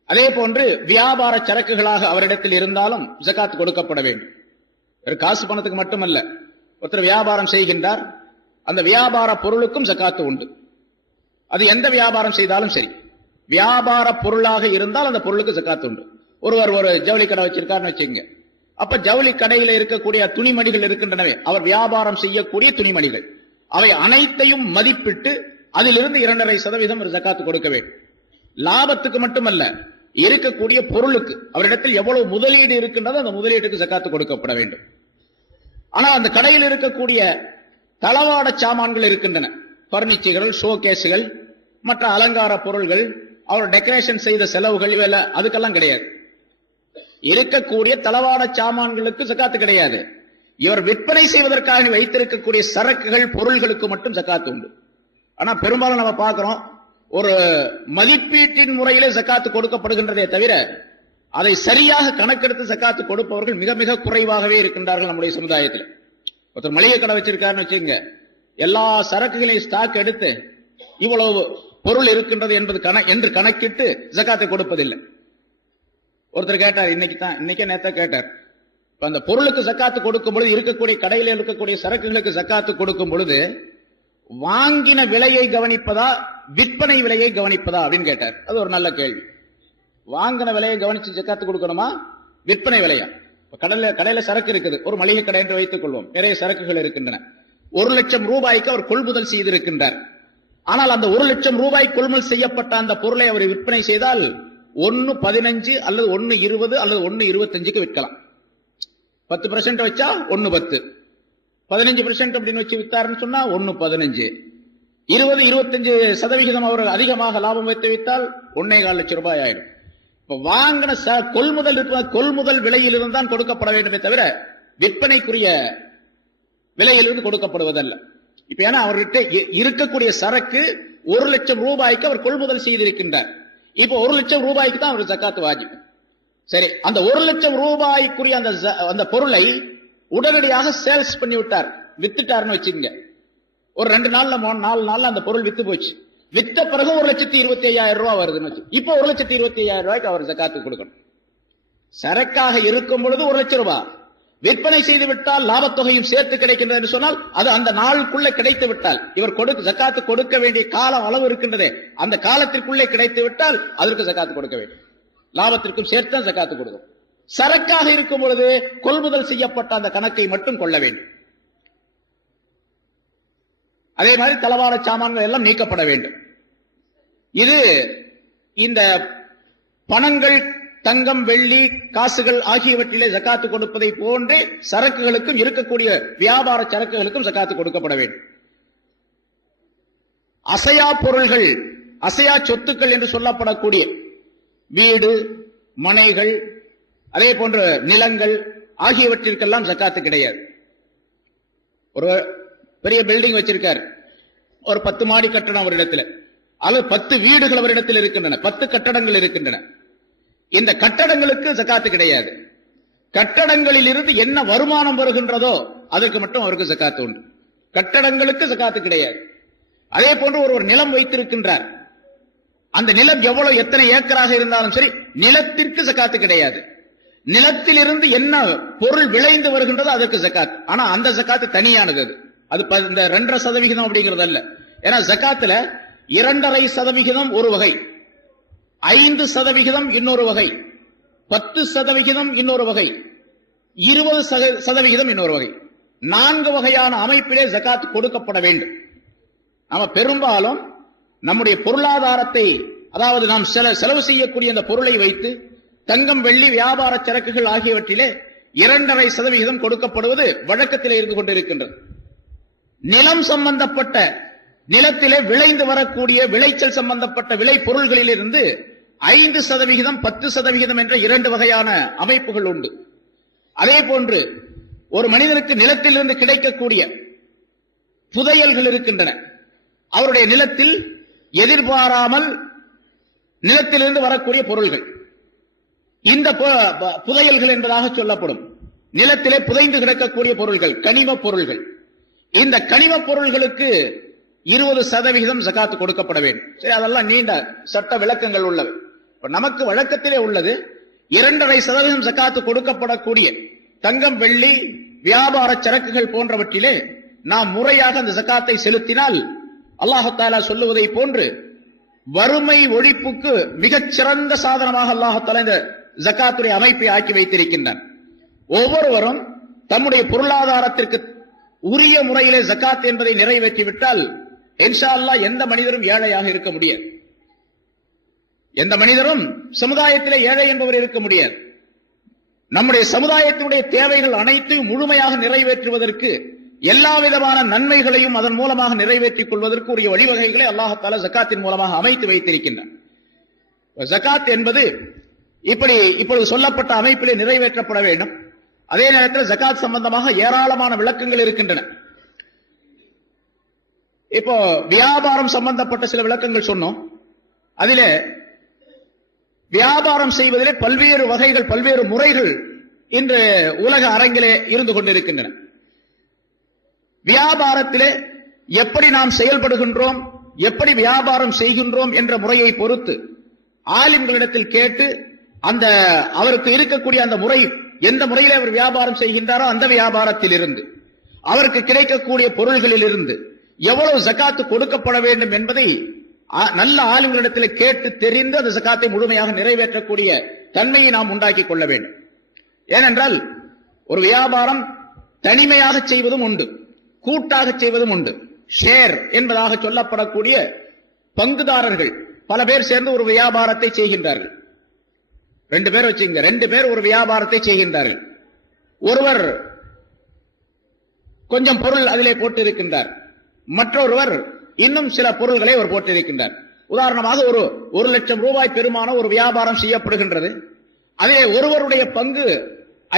அதே போன்று வியாபார சரக்குகளாக அவரிடத்தில் இருந்தாலும் ஜகாத் கொடுக்கப்பட வேண்டும். காசு பணத்துக்கு மட்டுமல்ல, ஒருத்தர் வியாபாரம் செய்கின்றார், அந்த வியாபார பொருளுக்கும் ஜகாத்து உண்டு. அது எந்த வியாபாரம் செய்தாலும் சரி, வியாபார பொருளாக இருந்தால் அந்த பொருளுக்கு ஜகாத்து உண்டு. ஒருவர் ஒரு ஜவுளி கடை வச்சிருக்காருன்னு வச்சுக்கோங்க. அப்ப ஜவுளி கடையில இருக்கக்கூடிய துணிமணிகள் இருக்கின்றனவே, அவர் வியாபாரம் செய்யக்கூடிய துணிமணிகள், அவை அனைத்தையும் மதிப்பிட்டு அதிலிருந்து 2.5% ஜகாத்து கொடுக்க வேண்டும். லாபத்துக்கு மட்டுமல்ல, இருக்கக்கூடிய பொருளுக்கு அவரிடத்தில் எவ்வளவு முதலீடு இருக்கின்றதோ அந்த முதலீட்டுக்கு ஜகாத்து கொடுக்கப்பட வேண்டும். ஆனா அந்த கடையில் இருக்கக்கூடிய தளவாட சாமான்கள் இருக்கின்றன, பர்னிச்சர்கள், ஷோகேஸ்கள், மற்ற அலங்கார பொருள்கள், அவர் டெக்கரேஷன் செய்த செலவுகள், இவெல்லாம் அதுக்கெல்லாம் கிடையாது. இருக்கக்கூடிய தளவாட சாமான்களுக்கு ஜகாத்து கிடையாது. இவர் விற்பனை செய்வதற்காக வைத்திருக்கக்கூடிய சரக்குகள், பொருள்களுக்கு மட்டும் ஜகாத்து உண்டு. ஆனா பெரும்பாலும் நம்ம பார்க்கிறோம், ஒரு மதிப்பீட்டின் முறையிலே ஜகாத்து கொடுக்கப்படுகின்றதே தவிர அதை சரியாக கணக்கெடுத்து ஜகாத்து கொடுப்பவர்கள் மிக மிக குறைவாகவே இருக்கின்றார்கள் நம்முடைய சமுதாயத்தில். ஒருத்தர் மளிகை கடை வச்சிருக்காருன்னு வச்சுங்க, எல்லா சரக்குகளையும் ஸ்டாக் எடுத்து இவ்வளவு பொருள் இருக்கின்றது என்று கணக்கிட்டு ஜகாத்தை கொடுப்பதில்லை. ஒருத்தர் கேட்டார், இன்னைக்கே நேத்தா கேட்டார், இப்ப அந்த பொருளுக்கு ஜகாத்து கொடுக்கும் பொழுது, இருக்கக்கூடிய கடையில் இருக்கக்கூடிய சரக்குகளுக்கு ஜகாத்து கொடுக்கும் பொழுது வாங்கின விலையை கவனிப்பதா விற்பனை விலையை கவனிப்பதா அப்படின்னு கேட்டார். அது ஒரு நல்ல கேள்வி. வாங்கின விலையை கவனிச்சு ஜகாத்து கொடுக்கணுமா, விற்பனை விலையா? கடையில சரக்கு இருக்குது, ஒரு மளிகை கடை என்று வைத்துக் கொள்வோம், நிறைய சரக்குகள் இருக்கின்றன. 1 லட்சம் ரூபாய்க்கு அவர் கொள்முதல் செய்திருக்கின்றார். ஆனால் அந்த 1 லட்சம் ரூபாய் கொள்முதல் செய்யப்பட்ட அந்த பொருளை அவர் விற்பனை செய்தால் 1.15 அல்லது 1.20 அல்லது 1.25க்கு விற்கலாம். 10% வச்சா 1.10, 15% அப்படின்னு வச்சு வித்தாருன்னு சொன்னா 1.15, 20-25% அவர் அதிகமாக லாபம் வைத்து வித்தால் 1.25 லட்சம் ரூபாய் ஆயிடும். இப்ப வாங்கின கொள்முதல் விலையிலிருந்து தான் கொடுக்கப்பட வேண்டுமே தவிர விற்பனைக்குரிய விலையிலிருந்து கொடுக்கப்படுவதல்ல. இப்ப ஏன்னா அவர்கிட்ட இருக்கக்கூடிய சரக்கு 1 லட்சம் ரூபாய்க்கு அவர் கொள்முதல் செய்திருக்கின்றார். இப்ப 1 லட்சம் ரூபாய்க்கு தான் அவர் ஜகாத் வாஜிப். சரி, அந்த 1 லட்சம் ரூபாய்க்குரிய அந்த பொருளை உடனடியாக சேல்ஸ் பண்ணி விட்டார், வித்துட்டாருன்னு வச்சுங்க. ஒரு 2 நாள்ல 4 நாள்ல அந்த பொருள் வித்து போச்சு. வித்த பிறகு 1,25,000 ரூபாய் வருதுன்னு வச்சு, இப்போ 1,25,000 ரூபாய்க்கு அவர் ஜகாத்து கொடுக்கணும். சரக்காக இருக்கும் பொழுது 1 லட்சம் ரூபாய், விற்பனை செய்து விட்டால் லாபத்தொகையும் சேர்த்து கிடைக்கின்றது என்று சொன்னால், அது அந்த நாளுக்குள்ளே கிடைத்து விட்டால், இவர் ஜகாத்து கொடுக்க வேண்டிய காலம் அளவு இருக்கின்றதே, அந்த காலத்திற்குள்ளே கிடைத்து விட்டால் அதற்கு ஜகாத்து கொடுக்க வேண்டும். லாபத்திற்கும் சேர்த்து ஜகாத்து கொடுக்கும். சரக்காக இருக்கும் பொழுது கொள்முதல் செய்யப்பட்ட அந்த கணக்கை மட்டும் கொள்ள வேண்டும். அதே மாதிரி தளவாட சாமான்கள் எல்லாம் நீக்கப்பட வேண்டும். இது இந்த பணங்கள், தங்கம், வெள்ளி, காசுகள் ஆகியவற்றிலே ஜகாத்து கொடுப்பதை போன்றே சரக்குகளுக்கும், இருக்கக்கூடிய வியாபார சரக்குகளுக்கும் ஜகாத்து கொடுக்கப்பட வேண்டும். அசையா பொருள்கள், அசையா சொத்துக்கள் என்று சொல்லப்படக்கூடிய வீடு, மனைகள், அதே போன்ற நிலங்கள் ஆகியவற்றிற்கெல்லாம் ஜகாத்து கிடையாது. ஒரு பெரிய பில்டிங் வச்சிருக்காரு, ஒரு 10 மாடி கட்டணம் அவரிடத்தில், அல்லது 10 வீடுகள் அவரிடத்தில் இருக்கின்றன, 10 கட்டடங்கள் இருக்கின்றன. இந்த கட்டடங்களுக்கு ஜகாத்து கிடையாது. கட்டடங்களில் இருந்து என்ன வருமானம் வருகின்றதோ அதற்கு மட்டும் அவருக்கு ஜகாத்து உண்டு. கட்டடங்களுக்கு ஜகாத்து கிடையாது. அதே போன்று ஒரு நிலம் வைத்திருக்கின்றார், அந்த நிலம் எவ்வளவு எத்தனை ஏக்கராக இருந்தாலும் சரி, நிலத்திற்கு ஜகாத்து கிடையாது. நிலத்திலிருந்து என்ன பொருள் விளைந்து வருகின்றதோ அதற்கு ஜகாத். ஆனா அந்த ஜகாத்து தனியானது. அது இந்த 2.5% அப்படிங்கிறது அல்ல. ஏன்னா ஜகாத்துல 2.5% ஒரு வகை, 5% இன்னொரு வகை, 10% இன்னொரு வகை, 20% இன்னொரு வகை, 4 வகையான அமைப்பிலே ஜகாத் கொடுக்கப்பட வேண்டும். நாம பெரும்பாலும் நம்முடைய பொருளாதாரத்தை, அதாவது நாம் செலவு செய்யக்கூடிய அந்த பொருளை வைத்து தங்கம், வெள்ளி, வியாபார சரக்குகள் ஆகியவற்றிலே 2.5% கொடுக்கப்படுவது வழக்கத்திலே இருந்து கொண்டிருக்கின்றது. நிலம் சம்பந்தப்பட்ட, நிலத்திலே விளைந்து வரக்கூடிய விளைச்சல் சம்பந்தப்பட்ட விளை பொருள்களிலிருந்து 5%, 10% என்ற 2 வகையான அமைப்புகள் உண்டு. அதே போன்று ஒரு மனிதனுக்கு நிலத்திலிருந்து கிடைக்கக்கூடிய புதையல்கள் இருக்கின்றன. அவருடைய நிலத்தில் எதிர்பாராமல் நிலத்திலிருந்து வரக்கூடிய பொருள்கள், இந்த புதையல்கள் என்பதாக சொல்லப்படும். நிலத்திலே புதைந்து கிடக்கக்கூடிய பொருள்கள், கனிம பொருள்கள். இந்த கனிம பொருள்களுக்கு 20% ஜகாத் கொடுக்கப்பட வேண்டும். சரி, அதெல்லாம் நீண்ட சட்ட விளக்கங்கள் உள்ளது. நமக்கு வழக்கத்திலே உள்ளது 2.5% ஜகாத் கொடுக்கப்படக்கூடிய தங்கம், வெள்ளி, வியாபார சரக்குகள் போன்றவற்றிலே நாம் முறையாக அந்த ஜகாத்தை செலுத்தினால் அல்லாஹ் தஆலா சொல்லுவதை போன்று வறுமை ஒழிப்புக்கு மிகச் சிறந்த சாதனமாக அல்லாஹ் தஆலா இந்த ஜகாத்துடைய அமைப்பை ஆக்கி வைத்திருக்கின்றான். ஒவ்வொருவரும் தம்முடைய பொருளாதாரத்திற்கு உரிய முறையிலே ஜகாத் என்பதை நிறைவேற்றிவிட்டால் இன்ஷா அல்லாஹ் எந்த மனிதரும் ஏழையாக இருக்க முடியாது. எந்த மனிதரும் சமுதாயத்திலே ஏழை என்பவர் இருக்க முடியாது. நம்முடைய சமுதாயத்தினுடைய தேவைகள் அனைத்தையும் முழுமையாக நிறைவேற்றுவதற்கு, எல்லா விதமான நன்மைகளையும் அதன் மூலமாக நிறைவேற்றிக் கொள்வதற்கு உரிய வழிவகைகளை அல்லாஹ் தஆலா ஜகாத்தின் மூலமாக அமைத்து வைத்திருக்கின்றான். ஜகாத் என்பது இப்பொழுது சொல்லப்பட்ட அமைப்பிலே நிறைவேற்றப்பட வேண்டும். அதே நேரத்தில் ஜகாத் சம்பந்தமாக ஏராளமான விளக்கங்கள் இருக்கின்றன. இப்போ வியாபாரம் சம்பந்தப்பட்ட சில விளக்கங்கள் சொன்னோம். அதிலே வியாபாரம் செய்வதிலே பல்வேறு வகைகள், பல்வேறு முறைகள் இன்று உலக அரங்கிலே இருந்து கொண்டிருக்கின்றன. வியாபாரத்திலே எப்படி நாம் செயல்படுகின்றோம், எப்படி வியாபாரம் செய்கின்றோம் என்ற முறையை பொறுத்து ஆலிம்களிடத்தில் கேட்டு அந்த அவருக்கு இருக்கக்கூடிய அந்த முறை, எந்த முறையிலே அவர் வியாபாரம் செய்கின்றாரோ அந்த வியாபாரத்தில் இருந்து, அவருக்கு கிடைக்கக்கூடிய பொருள்களில் இருந்து எவ்வளவு ஜகாத்து கொடுக்கப்பட வேண்டும் என்பதை நல்ல ஆளுங்களிடத்தில் கேட்டு தெரிந்து அந்த ஜகாத்தை முழுமையாக நிறைவேற்றக்கூடிய தன்மையை நாம் உண்டாக்கி கொள்ள வேண்டும். ஏனென்றால் ஒரு வியாபாரம் தனிமையாக செய்வதும் உண்டு, கூட்டாக செய்வதும் உண்டு. ஷேர் என்பதாக சொல்லப்படக்கூடிய பங்குதாரர்கள் பல பேர் சேர்ந்து ஒரு வியாபாரத்தை செய்கின்றார்கள். 2 பேர் வச்சுங்க, 2 பேர் ஒரு வியாபாரத்தை செய்கின்றார்கள். ஒருவர் கொஞ்சம் பொருள் அதிலே போட்டு இருக்கின்றார், மற்றொருவர் இன்னும் சில பொருள்களை அவர் போட்டிருக்கின்றார். உதாரணமாக ஒரு 1,00,000 ரூபாய் பெருமான ஒரு வியாபாரம் செய்யப்படுகின்றது. அதிலே ஒருவருடைய பங்கு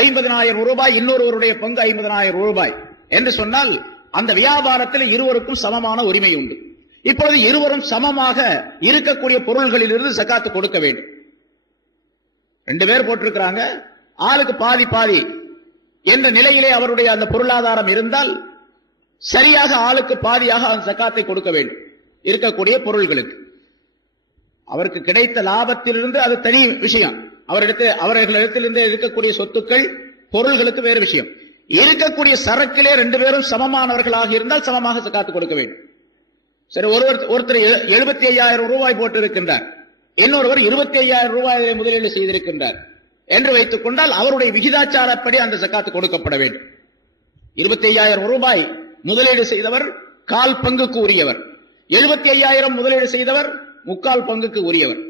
50,000 ரூபாய், இன்னொருவருடைய பங்கு 50,000 ரூபாய் என்று சொன்னால் அந்த வியாபாரத்தில் இருவருக்கும் சமமான உரிமை உண்டு. இப்பொழுது இருவரும் சமமாக இருக்கக்கூடிய பொருள்களில் இருந்து ஜகாத்து கொடுக்க வேண்டும். 2 பேர் போட்டிருக்கிறாங்க, ஆளுக்கு பாதி பாதி என்ற நிலையிலே அவருடைய அந்த பொருளாதாரம் இருந்தால் சரியாக ஆளுக்கு பாதியாக அந்த ஜகாத்தை கொடுக்க வேண்டும். இருக்கக்கூடிய பொருள்களுக்கு அவருக்கு கிடைத்த லாபத்திலிருந்து அது தனி விஷயம். அவர்களிடத்திலிருந்து இருக்கக்கூடிய சொத்துக்கள், பொருள்களுக்கு வேறு விஷயம். இருக்கக்கூடிய சரக்கிலே 2 பேரும் சமமானவர்களாக இருந்தால் சமமாக ஜகாத்து கொடுக்க வேண்டும். சரி, ஒருத்தர் 75,000 ரூபாய் போட்டு இருக்கின்றார், இன்னொருவர் 25,000 ரூபாயை முதலீடு செய்திருக்கின்றார் என்று வைத்துக் கொண்டால் அவருடைய விகிதாச்சாரப்படி அந்த ஜகாத்து கொடுக்கப்பட வேண்டும். 25,000 ரூபாய் முதலீடு செய்தவர் 1/4 பங்குக்கு உரியவர், 75,000 முதலீடு செய்தவர் 3/4 பங்குக்கு உரியவர்.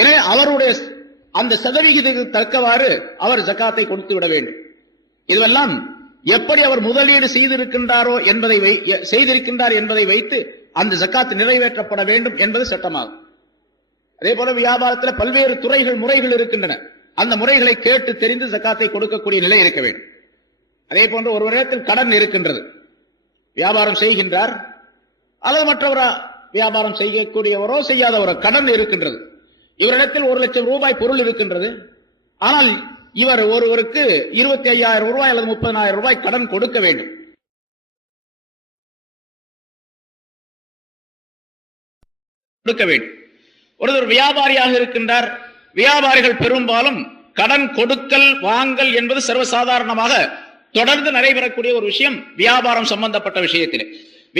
எனவே அவருடைய அந்த சதவிகிதத்துக்கு தக்கவாறு அவர் ஜகாத்தை கொடுத்து விட வேண்டும். இதுவெல்லாம் எப்படி அவர் முதலீடு செய்திருக்கின்றார் என்பதை வைத்து அந்த ஜகாத் நிறைவேற்றப்பட வேண்டும் என்பது சட்டமாகும். அதே போல வியாபாரத்தில் பல்வேறு துறைகள், முறைகள் இருக்கின்றன. அந்த முறைகளை கேட்டு தெரிந்து ஜகாத்தை கொடுக்கக்கூடிய நிலை இருக்க வேண்டும். அதே போன்று ஒருவரிடத்தில் கடன் இருக்கின்றது, வியாபாரம் செய்கின்றார், அல்லது மற்றவரா வியாபாரம் செய்யக்கூடியவரோ செய்யாதவரோ கடன் இருக்கின்றது. இவரிடத்தில் 1,00,000 ரூபாய் பொருள் இருக்கின்றது. ஆனால் இவர் ஒருவருக்கு 25,000 ரூபாய் அல்லது 30,000 ரூபாய் கடன் கொடுக்க வேண்டும். ஒருவர் வியாபாரியாக இருக்கின்றார். வியாபாரிகள் பெரும்பாலும் கடன் கொடுக்கல் வாங்கல் என்பது சர்வசாதாரணமாக தொடர்ந்து நடைபெறக்கூடிய ஒரு விஷயம். வியாபாரம் சம்பந்தப்பட்ட விஷயத்திலே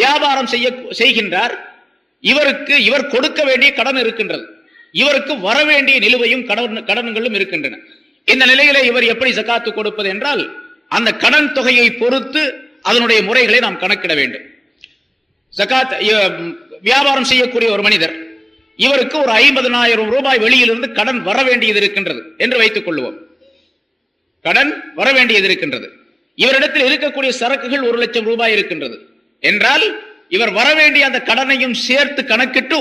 வியாபாரம் செய்கின்றார். இவர் கொடுக்க வேண்டிய கடன் இருக்கின்றது, இவருக்கு வர வேண்டிய நிலுவையும் கடன்களும் இருக்கின்றன. இந்த நிலையிலே இவர் எப்படி ஜகாத்து கொடுப்பது என்றால் அந்த கடன் தொகையை பொறுத்து அதனுடைய முறைகளை நாம் கணக்கிட வேண்டும். ஜகாத் வியாபாரம் செய்யக்கூடிய ஒரு மனிதர், இவருக்கு ஒரு 50,000 ரூபாய் வெளியிலிருந்து கடன் வர வேண்டியது இருக்கின்றது என்று வைத்துக் கொள்வோம். கடன் வர வேண்டியது இருக்கின்றது. இவரிடத்தில் இருக்கக்கூடிய சரக்குகள் 1,00,000 ரூபாய் இருக்கின்றது என்றால் இவர் வர வேண்டிய அந்த கடனையும் சேர்த்து கணக்கிட்டு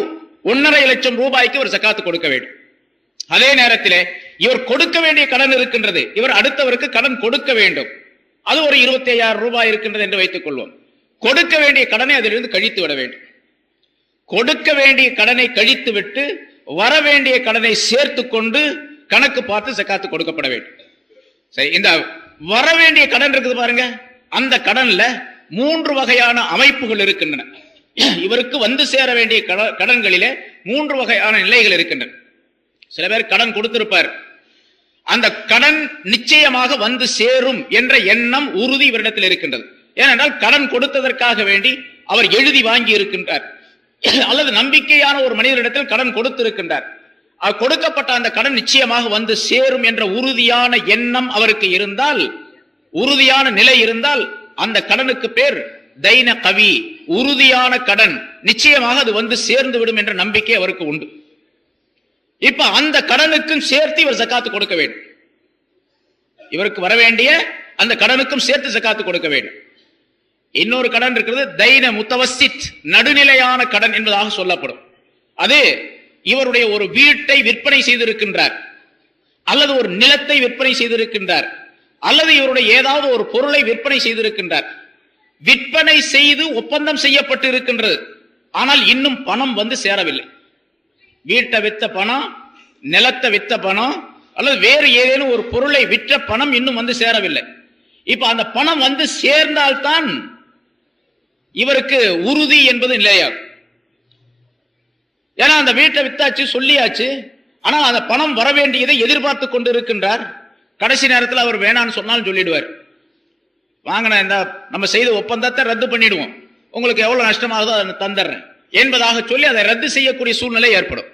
1,50,000 லட்சம் ரூபாய்க்கு ஒரு ஜகாத்து கொடுக்க வேண்டும். அதே நேரத்திலே இவர் கொடுக்க வேண்டிய கடன் இருக்கின்றது, இவர் அடுத்தவருக்கு கடன் கொடுக்க வேண்டும். அது ஒரு 25,000 ரூபாய் இருக்கின்றது என்று வைத்துக் கொள்வோம். கொடுக்க வேண்டிய கடனை அதிலிருந்து கழித்து விட வேண்டும். கொடுக்க வேண்டிய கடனை கழித்து விட்டு வர வேண்டிய கடனை சேர்த்து கொண்டு கணக்கு பார்த்து ஜகாத்து கொடுக்கப்பட வேண்டும். சரி, இந்த வர வேண்டிய கடன் இருக்குது பாருங்க, அந்த கடன்ல 3 வகையான அமைப்புகள் இருக்கின்றன. இவருக்கு வந்து சேர வேண்டிய கடன்களிலே 3 வகையான நிலைகள் இருக்கின்றன. சில பேர் கடன் கொடுத்திருப்பார், அந்த கடன் நிச்சயமாக வந்து சேரும் என்ற எண்ணம் உறுதி இவரிடத்தில் இருக்கின்றது. ஏனென்றால் கடன் கொடுத்ததற்காக வேண்டி அவர் எழுதி வாங்கி இருக்கின்றார், அல்லது நம்பிக்கையான ஒரு மனிதரிடத்தில் கடன் கொடுத்திருக்கின்றார். கொடுக்கப்பட்ட அந்த கடன் நிச்சயமாக வந்து சேரும் என்ற உறுதியான எண்ணம் அவருக்கு இருந்தால், உறுதியான நிலை இருந்தால், அந்த கடனுக்கு பேர் தைன கவி, உறுதியான கடன், நிச்சயமாக அது வந்து சேர்ந்து விடும் என்ற நம்பிக்கை அவருக்கு உண்டு. இப்ப அந்த கடனுக்கும் சேர்த்து இவர் ஜக்காத்து கொடுக்க வேண்டும். இவருக்கு வர வேண்டிய அந்த கடனுக்கும் சேர்த்து ஜக்காத்து கொடுக்க வேண்டும். இன்னொரு கடன் இருக்கிறது, தைன முத்தவசித், நடுநிலையான கடன் என்பதாக சொல்லப்படும். அது இவருடைய ஒரு வீட்டை விற்பனை செய்திருக்கின்றார், அல்லது ஒரு நிலத்தை விற்பனை செய்திருக்கின்றார், அல்லது இவருடைய ஏதாவது ஒரு பொருளை விற்பனை செய்திருக்கின்றார். விற்பனை செய்து ஒப்பந்தம் செய்யப்பட்டு இருக்கின்றது, ஆனால் இன்னும் பணம் வந்து சேரவில்லை. வீட்டை வித்த பணம், நிலத்தை வித்த பணம், அல்லது வேறு ஏதேனும் ஒரு பொருளை விற்ற பணம் இன்னும் வந்து சேரவில்லை. இப்ப அந்த பணம் வந்து சேர்ந்தால்தான் இவருக்கு உறுதி என்பது நிலையாகும். ஏன்னா அந்த வீட்டை வித்தாச்சு, சொல்லியாச்சு, ஆனால் அந்த பணம் வர வேண்டியதை எதிர்பார்த்து கொண்டு இருக்கின்றார். கடைசி நேரத்தில் அவர் வேணான்னு சொன்னாலும் சொல்லிடுவார், வாங்கின இந்த நம்ம செய்த ஒப்பந்தத்தை ரத்து பண்ணிடுவோம், உங்களுக்கு எவ்வளவு நஷ்டமாகுதோ அதை தந்துடுறேன் என்பதாக சொல்லி அதை ரத்து செய்யக்கூடிய சூழ்நிலை ஏற்படும்.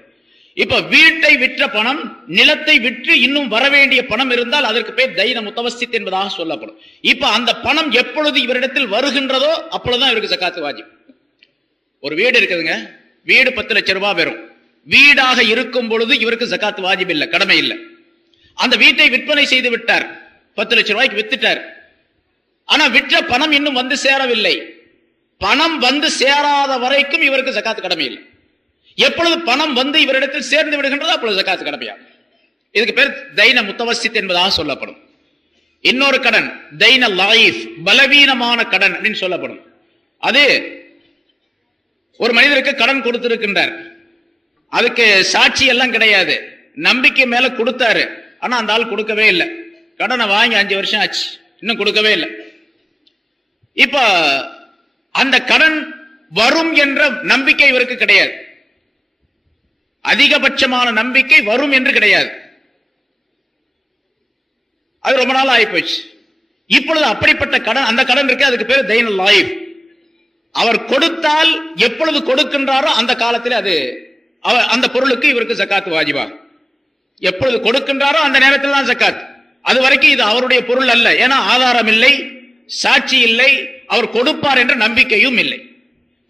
இப்ப வீட்டை விற்ற பணம், நிலத்தை விற்று இன்னும் வர வேண்டிய பணம் இருந்தால் அதற்கு பேர் தைன முத்தவசித் என்பதாக சொல்லப்படும். இப்ப அந்த பணம் எப்பொழுது இவரிடத்தில் வருகின்றதோ அப்பொழுதுதான் இவருக்கு ஜக்காத்து வாஜிப். ஒரு வீடு இருக்குதுங்க, வீடு 10 லட்சம் ரூபாய் வரும். வீடாக இருக்கும் பொழுது இவருக்கு ஜக்காத்து வாஜிப் இல்லை, கடமை இல்லை. அந்த வீட்டை விற்பனை செய்து விட்டார், 10 லட்சம் ரூபாய்க்கு வித்துட்டார். ஆனா விற்ற பணம் இன்னும் வந்து சேரவில்லை. பணம் வந்து சேராத வரைக்கும் இவருக்கு ஜக்காத்து கடமை இல்லை. எப்பொழுது பணம் வந்து இவரிடத்தில் சேர்ந்து விடுகின்றதோ அப்பொழுது ஜக்காத்து கடமையாகும். இதுக்கு பேர் தைன முத்தவசித் என்பதாக சொல்லப்படும். இன்னொரு கடன் தைன லாயிஃப், பலவீனமான கடன் அப்படின்னு சொல்லப்படும். அது ஒரு மனிதருக்கு கடன் கொடுத்திருக்கின்றார், அதுக்கு சாட்சி எல்லாம் கிடையாது, நம்பிக்கை மேல கொடுத்தாரு, ஆனா அந்த ஆள் கொடுக்கவே இல்லை. கடனை வாங்கி 5 வருஷம் ஆச்சு, இன்னும் கொடுக்கவே இல்லை. இப்ப அந்த கடன் வரும் என்ற நம்பிக்கை இவருக்கு கிடையாது, அதிகபட்சமான நம்பிக்கை வரும் என்று கிடையாது. அது ரொம்ப நாள் ஆகிப்போச்சு. இப்பொழுது அப்படிப்பட்ட கடன், அந்த கடன் இருக்கு, அதுக்கு பேர் தைன லாயிஃப். அவர் கொடுத்தால் எப்பொழுது கொடுக்கின்றாரோ அந்த காலத்தில் அது அந்த பொருளுக்கு இவருக்கு ஜக்காத்து வாஜிபா. எப்பொழுது கொடுக்கின்றாரோ அந்த நேரத்தில் தான் ஜக்காத். அது வரைக்கும் இது அவருடைய பொருள் அல்ல, ஏன்னா ஆதாரம் இல்லை, சாட்சி இல்லை, அவர் கொடுப்பார் என்ற நம்பிக்கையும் இல்லை.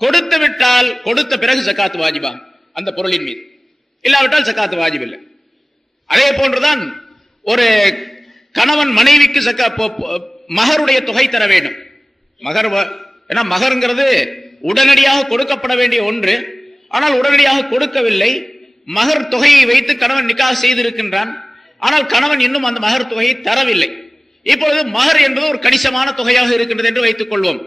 கொடுத்து விட்டால் கொடுத்த பிறகு ஜக்காத்து வாஜிபா அந்த பொருளின் மீது, இல்லாவிட்டால் ஜக்காத்து வாஜிப் இல்லை. அதே போன்றுதான் ஒரு கணவன் மனைவிக்கு மகருடைய தொகை தர வேண்டும். மகர், ஏன்னா மகருங்கிறது உடனடியாக கொடுக்கப்பட வேண்டிய ஒன்று, ஆனால் உடனடியாக கொடுக்கவில்லை. மகர் தொகையை வைத்து கணவன் நிக்காஹ் செய்திருக்கின்றான், ஆனால் கணவன் இன்னும் அந்த மகர் தொகையை தரவில்லை. இப்பொழுது மகர் என்பது ஒரு கணிசமான தொகையாக இருக்கின்றது என்று வைத்துக் கொள்வோம்.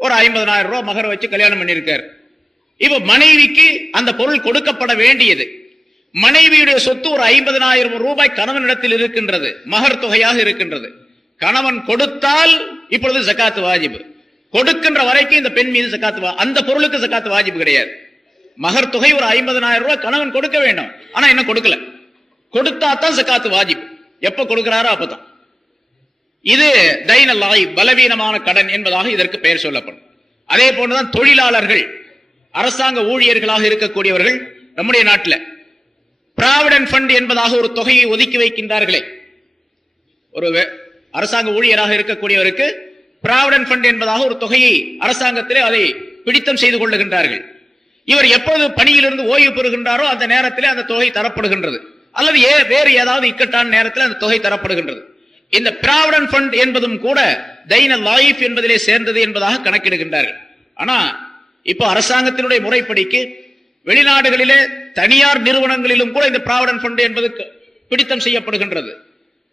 ஒரு 50,000 ரூபாய் மகர் வச்சு கல்யாணம் பண்ணியிருக்கார். இப்ப மனைவிக்கு அந்த பொருள் கொடுக்கப்பட வேண்டியது. மனைவியுடைய சொத்து ஒரு 50,000 ரூபாய் கணவனிடத்தில் இருக்கின்றது, மகர் தொகையாக இருக்கின்றது. கணவன் கொடுத்தால் இப்பொழுது ஜக்காத்து வாஜிப். கொடுக்கின்ற வரைக்கும் இந்த பெண் மீது ஜக்காத்து, அந்த பொருளுக்கு ஜக்காத்து வாஜிப் கிடையாது. மகர் தொகை ஒரு 50,000 ரூபாய் கணவன் கொடுக்க வேண்டும், ஆனா இன்னும் கொடுக்கல. கொடுத்தாத்தான் ஜக்காத்து வாஜிப். எப்ப கொடுக்கிறாரோ அப்பதான். இது தைன லாயிஃப், பலவீனமான கடன் என்பதாக இதற்கு பெயர் சொல்லப்படும். அதே போன்றுதான் தொழிலாளர்கள், அரசாங்க ஊழியர்களாக இருக்கக்கூடியவர்கள் நம்முடைய நாட்டில் பிராவிடன்ட் ஃபண்ட் என்பதாக ஒரு தொகையை ஒதுக்கி வைக்கின்றார்களே. ஒரு அரசாங்க ஊழியராக இருக்கக்கூடியவருக்கு பிராவிடன்ட் ஃபண்ட் என்பதாக ஒரு தொகையை அரசாங்கத்திலே அதை பிடித்தம் செய்து கொள்ளுகின்றார்கள். இவர் எப்போது பணியிலிருந்து ஓய்வு பெறுகின்றாரோ அந்த நேரத்தில் அந்த தொகை தரப்படுகின்றது, அல்லது வேறு ஏதாவது இக்கட்டான நேரத்தில் அந்த தொகை தரப்படுகின்றது. இந்த பிராவிடன்ட் ஃபண்ட் என்பதும் கூட தைன லாயிஃப் என்பதிலே சேர்ந்தது என்பதாக கணக்கிடுகின்றார்கள். ஆனா இப்போ அரசாங்கத்தினுடைய முறைப்படிக்கு வெளிநாடுகளிலே தனியார் நிறுவனங்களிலும் கூட இந்த பிராவிடன்ட் ஃபண்ட் என்பது பிடித்தம் செய்யப்படுகின்றது.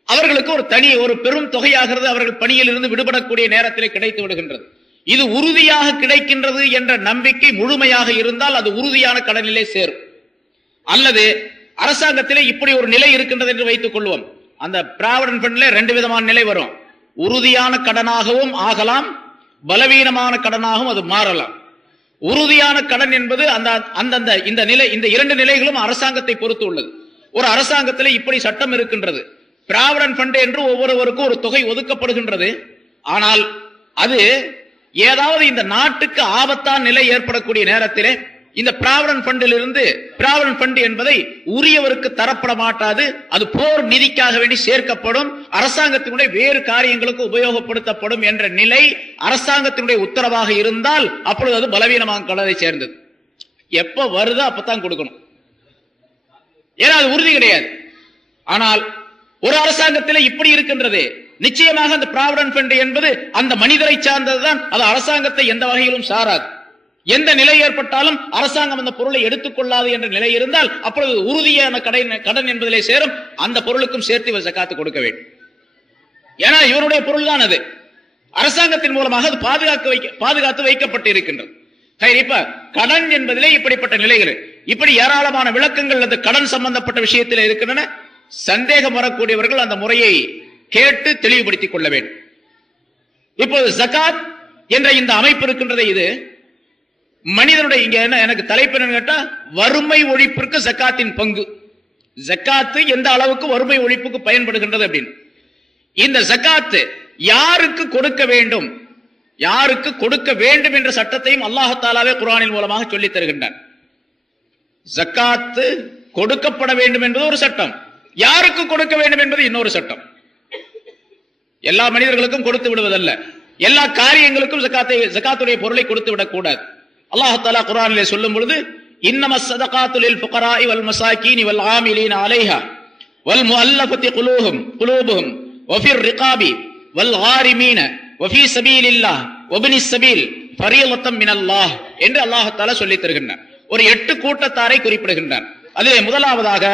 அவர்களுக்கு ஒரு பெரும் தொகையாகிறது, அவர்கள் பணியில் இருந்து விடுபடக்கூடிய நேரத்திலே கிடைத்து விடுகின்றது. இது உறுதியாக கிடைக்கின்றது என்ற நம்பிக்கை முழுமையாக இருந்தால் அது உறுதியான கடனிலே சேரும். அல்லது அரசாங்கத்திலே இப்படி ஒரு நிலை இருக்கின்றது என்று வைத்துக் கொள்வோம். அந்த பிராவிடன்ட் ஃபண்ட்ல 2 விதமான நிலை வரும். உறுதியான கடனாகவும் ஆகலாம், பலவீனமான கடனாகவும் அது மாறலாம். உறுதியான கடன் என்பது அந்தந்த இந்த இரண்டு நிலைகளும் அரசாங்கத்தை பொறுத்து உள்ளது. ஒரு அரசாங்கத்தில் இப்படி சட்டம் இருக்கின்றது, பிராவிடன்ட் ஃபண்ட் என்று ஒவ்வொருவருக்கும் ஒரு தொகை ஒதுக்கப்படுகின்றது. ஆனால் அது ஏதாவது இந்த நாட்டுக்கு ஆபத்தான நிலை ஏற்படக்கூடிய நேரத்திலே இந்த பிராவிடன்ட் ஃபண்ட் என்பதை உரியவருக்கு தரப்பட மாட்டாது. அது போர் நிதிக்காக வேண்டி சேர்க்கப்படும், அரசாங்கத்தினுடைய வேறு காரியங்களுக்கு உபயோகப்படுத்தப்படும் என்ற நிலை அரசாங்கத்தினுடைய உத்தரவாக இருந்தால் அப்பொழுது அது பலவீனமாக கடனை சேர்ந்தது. எப்ப வருதோ அப்பதான் கொடுக்கணும், ஏன்னா அது உறுதி கிடையாது. ஆனால் ஒரு அரசாங்கத்தில் இப்படி இருக்கின்றது, நிச்சயமாக அந்த பிராவிடன்ட் ஃபண்ட் என்பது அந்த மனிதரை சார்ந்ததுதான், அது அரசாங்கத்தை எந்த வகையிலும் சாராது. எந்த நிலை ஏற்பட்டாலும் அரசாங்கம் அந்த பொருளை எடுத்துக்கொள்ளாது என்ற நிலை இருந்தால் அப்பொழுது உறுதியான கடன் என்பதிலே சேரும். அந்த பொருளுக்கும் சேர்த்து இவர் ஜகாத்து கொடுக்க வேண்டும். ஏன்னா இவருடைய பொருள் தான் அது, அரசாங்கத்தின் மூலமாக அது பாதுகாத்து வைக்கப்பட்டு இருக்கின்றது. இப்ப கடன் என்பதிலே இப்படிப்பட்ட நிலைகள், இப்படி ஏராளமான விளக்கங்கள் அந்த கடன் சம்பந்தப்பட்ட விஷயத்தில் இருக்கின்றன. சந்தேகம் வரக்கூடியவர்கள் அந்த முறையை கேட்டு தெளிவுபடுத்திக் கொள்ள வேண்டும். இப்போது ஜகாத் என்ற இந்த அமைப்பு இருக்கின்றது, இது மனிதனுடைய இங்க என்ன எனக்கு தலைப்பு என்னன்னு கேட்டா, வறுமை ஒழிப்பிற்கு ஜக்காத்தின் பங்கு. ஜக்காத்து எந்த அளவுக்கு வறுமை ஒழிப்புக்கு பயன்படுகின்றது அப்படின்னு. இந்த ஜக்காத்து யாருக்கு கொடுக்க வேண்டும், யாருக்கு கொடுக்க வேண்டும் என்ற சட்டத்தையும் அல்லாஹ் தஆலாவே குர்ஆனின் மூலமாக சொல்லித் தருகின்றான். ஜக்காத்து கொடுக்கப்பட வேண்டும் என்பது ஒரு சட்டம், யாருக்கு கொடுக்க வேண்டும் என்பது இன்னொரு சட்டம். எல்லா மனிதர்களுக்கும் கொடுத்து விடுவதல்ல, எல்லா காரியங்களுக்கும் ஜக்காத்துடைய பொருளை கொடுத்து விடக்கூடாது. அல்லாஹ் தஆலா குர்ஆனிலே சொல்லும் பொழுது, இன்னமஸ் ஸதகாத்து லில் ஃபுகராஇ வல் மசாகீனி வல் ஆமிலீன அலைஹா வல் முஅல்லஃபதி குலூபுஹும் வஃபிர் ரிகாபி வல் காரிமீன வஃபீ ஸபீலில்லாஹ் வப்னிஸ் ஸபீல் ஃபரீலத்தம் மினல்லாஹ் என்று அல்லாஹ் தஆலா சொல்லித் தருகின்றான். ஒரு 8 கூட்டத்தாரை குறிப்பிடுகின்றான். அதிலே முதலாவதாக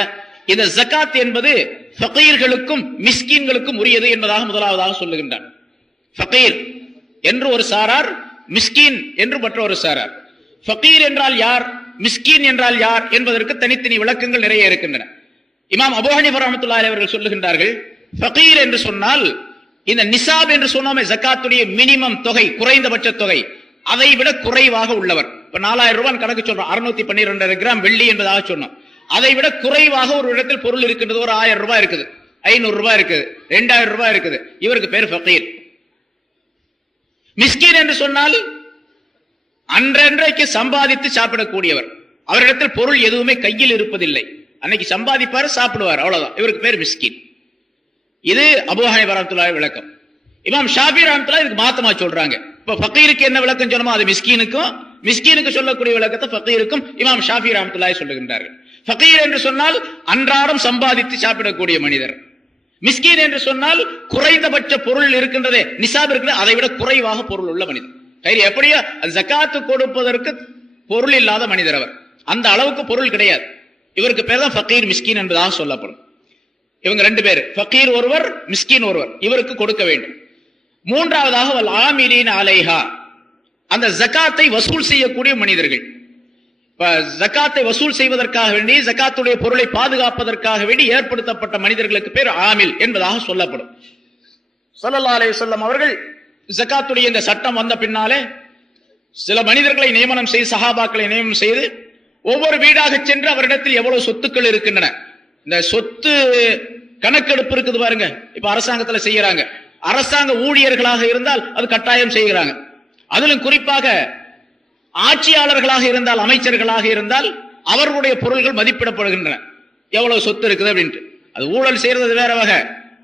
இந்த ஜகாத் என்பது ஃபகீர்களுக்கும் மிஸ்கீன்களுக்கும் உரியது என்பதாக முதலாவதாக சொல்லுகின்றான். ஃபகீர் என்று ஒரு சாரார், மிஸ்கீன் என்று மற்றொரு சாரார். ஃபகீர் என்றால் யார், மிஸ்கீன் என்றால் யார் என்பதற்கு தனித்தனி விளக்கங்கள் நிறைய இருக்கின்றன. இமாம் அபூ ஹனீஃபா ரஹ்மத்துல்லாஹி அலைஹி அவர்கள் சொல்லுகின்றார்கள், ஃபகீர் என்று சொன்னால் இந்த நிசாப் என்று சொன்னோமே ஜகாத்துடைய மினிமம் தொகை, குறைந்தபட்ச தொகை, அதை விட குறைவாக உள்ளவர். இப்ப 4000 ரூபாய் கணக்கு சொல்றோம், 612 கிராம் வெள்ளி என்பதாக சொன்னோம். அதை விட குறைவாக ஒரு இடத்தில் பொருள் இருக்கின்றது, ஒரு 1000 ரூபாய் இருக்குது, 500 ரூபாய் இருக்குது, 2000 ரூபாய் இருக்குது, இவருக்கு பேர் ஃபகீர். மிஸ்கீன் என்று சொன்னால் அன்றன்றைக்கு சம்பாதித்து சாப்பிடக்கூடியவர், அவரிடத்தில் பொருள் எதுவுமே கையில் இருப்பதில்லை, அன்னைக்கு சம்பாதிப்பாரு சாப்பிடுவார், அவ்வளவுதான், இவருக்கு பேர் மிஸ்கீன். இது அபூ ஹனீஃபா ரஹ்மத்துல்லாஹி விளக்கம். இமாம் ஷாஃபி ரஹ்மத்துல்லாஹி இதுக்கு மாத்தமா சொல்றாங்க. இப்ப ஃபகீருக்கு என்ன விளக்கம் சொன்னோமோ அது மிஸ்கீனுக்கு சொல்லக்கூடிய விளக்கத்தை ஃபகீருக்கும் இமாம் ஷாஃபி ரஹ்மத்துல்லாஹி சொல்லுகின்றார்கள். ஃபகீர் என்று சொன்னால் அன்றாடம் சம்பாதித்து சாப்பிடக்கூடிய மனிதர். மிஸ்கீன் என்று சொன்னால் குறைந்தபட்ச பொருள் இருக்கின்றதே, நிசாப் இருக்கிறது, அதை விட குறைவாக பொருள் உள்ள மனிதர். எப்படியா ஜகாத்து கொடுப்பதற்கு பொருள் இல்லாத மனிதர் அவர், அந்த அளவுக்கு பொருள் கிடையாது. இவருக்கு பேர் தான் ஃபகீர் மிஸ்கீன் என்பதாக சொல்லப்படும். இவங்க 2 பேர், ஃபகீர் ஒருவர், மிஸ்கீன் ஒருவர், இவருக்கு கொடுக்க வேண்டும். மூன்றாவதாக வல் ஆமிலீன அலைஹா, அந்த ஜகாத்தை வசூல் செய்யக்கூடிய மனிதர்கள். ஜகாத்தை வசூல் செய்வதற்காக வேண்டி, ஜகாத்துடைய பொருளை பாதுகாப்பதற்காக வேண்டி ஏற்படுத்தப்பட்ட மனிதர்களுக்கு பேர் ஆமில் என்பதாக சொல்லப்படும். ஸல்லல்லாஹு அலைஹி வஸல்லம் அவர்கள் ஜகாத்துடைய இந்த சட்டம் வந்த பின்னாலே சில மனிதர்களை நியமனம் செய்து, சஹாபாக்களை நியமனம் செய்து, ஒவ்வொரு வீடாக சென்று அவரிடத்தில் எவ்வளவு சொத்துக்கள் இருக்கின்றன, இந்த சொத்து கணக்கெடுப்பு இருக்குது பாருங்க, இப்ப அரசாங்கத்துல செய்யறாங்க. அரசாங்க ஊழியர்களாக இருந்தால் அது கட்டாயம் செய்கிறாங்க. அதிலும் குறிப்பாக ஆட்சியாளர்களாக இருந்தால், அமைச்சர்களாக இருந்தால் அவர்களுடைய பொருள்கள் மதிப்பிடப்படுகின்றன, எவ்வளவு சொத்து இருக்குது அப்படின்ட்டு. அது ஊழல் செய்யறது வேற வகை,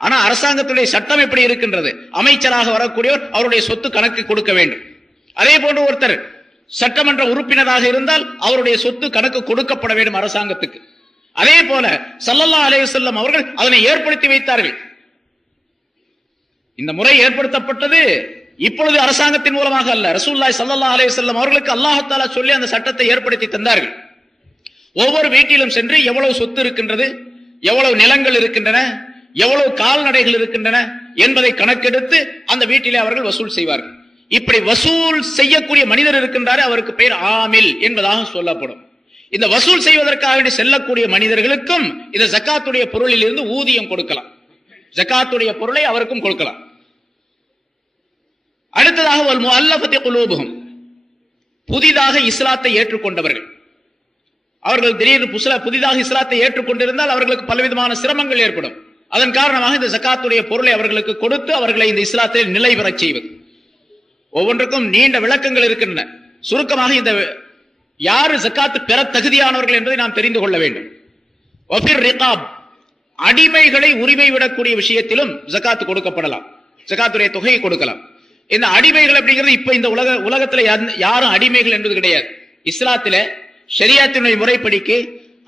ஆனா அரசாங்கத்துடைய சட்டம் எப்படி இருக்கின்றது, அமைச்சராக வரக்கூடியவர் அவருடைய சொத்து கணக்கு கொடுக்க வேண்டும். அதே போன்று ஒருத்தர் சட்டமன்ற உறுப்பினராக இருந்தால் அவருடைய சொத்து கணக்கு கொடுக்கப்பட வேண்டும் அரசாங்கத்துக்கு. அதே போல ஸல்லல்லாஹு அலைஹி வஸல்லம் அவர்கள் அதனை ஏற்படுத்தி வைத்தார்கள். இந்த முறை ஏற்படுத்தப்பட்டது இப்பொழுது அரசாங்கத்தின் மூலமாக அல்ல, ரசூலுல்லாஹி ஸல்லல்லாஹு அலைஹி வஸல்லம் அவர்களுக்கு அல்லாஹ் தஆலா சொல்லி அந்த சட்டத்தை ஏற்படுத்தி தந்தார்கள். ஒவ்வொரு வீட்டிலும் சென்று எவ்வளவு சொத்து இருக்கின்றது, எவ்வளவு நிலங்கள் இருக்கின்றன, எவ்வளவு கால்நடைகள் இருக்கின்றன என்பதை கணக்கெடுத்து அந்த வீட்டிலே அவர்கள் வசூல் செய்வார்கள். இப்படி வசூல் செய்யக்கூடிய மனிதர் இருக்கின்றாரே அவருக்கு பெயர் ஆமில் என்பதாக சொல்லப்படும். இந்த வசூல் செய்வதற்காக செல்லக்கூடிய மனிதர்களுக்கும் இந்த ஜகாத்துடைய பொருளில் இருந்து ஊதியம் கொடுக்கலாம், ஜகாத்துடைய பொருளை அவருக்கும் கொடுக்கலாம். அடுத்ததாக வல் முஅல்லஃபதி குலூபுஹும், புதிதாக இஸ்லாத்தை ஏற்றுக்கொண்டவர்கள். அவர்கள் திடீர்னு புதிதாக இஸ்லாத்தை ஏற்றுக்கொண்டிருந்தால் அவர்களுக்கு பலவிதமான சிரமங்கள் ஏற்படும். அதன் காரணமாக இந்த ஜகாத்துடைய பொருளை அவர்களுக்கு கொடுத்து அவர்களை இந்த இஸ்லாத்தில் நிலை பெறச் செய்வது. ஒவ்வொன்றுக்கும் நீண்ட விளக்கங்கள் இருக்கின்றன. சுருக்கமாக இந்த யாரு ஜகாத்து பெற தகுதியானவர்கள் என்பதை நாம் தெரிந்து கொள்ள வேண்டும். அடிமைகளை உரிமை விடக்கூடிய விஷயத்திலும் ஜகாத்து கொடுக்கப்படலாம், ஜகாத்துடைய தொகையை கொடுக்கலாம். இந்த அடிமைகள் அப்படிங்கிறது இப்ப இந்த உலகத்துல யாரும் அடிமைகள் என்பது கிடையாது. இஸ்லாத்தில ஷரியத்தினுடைய முறைப்படிக்கு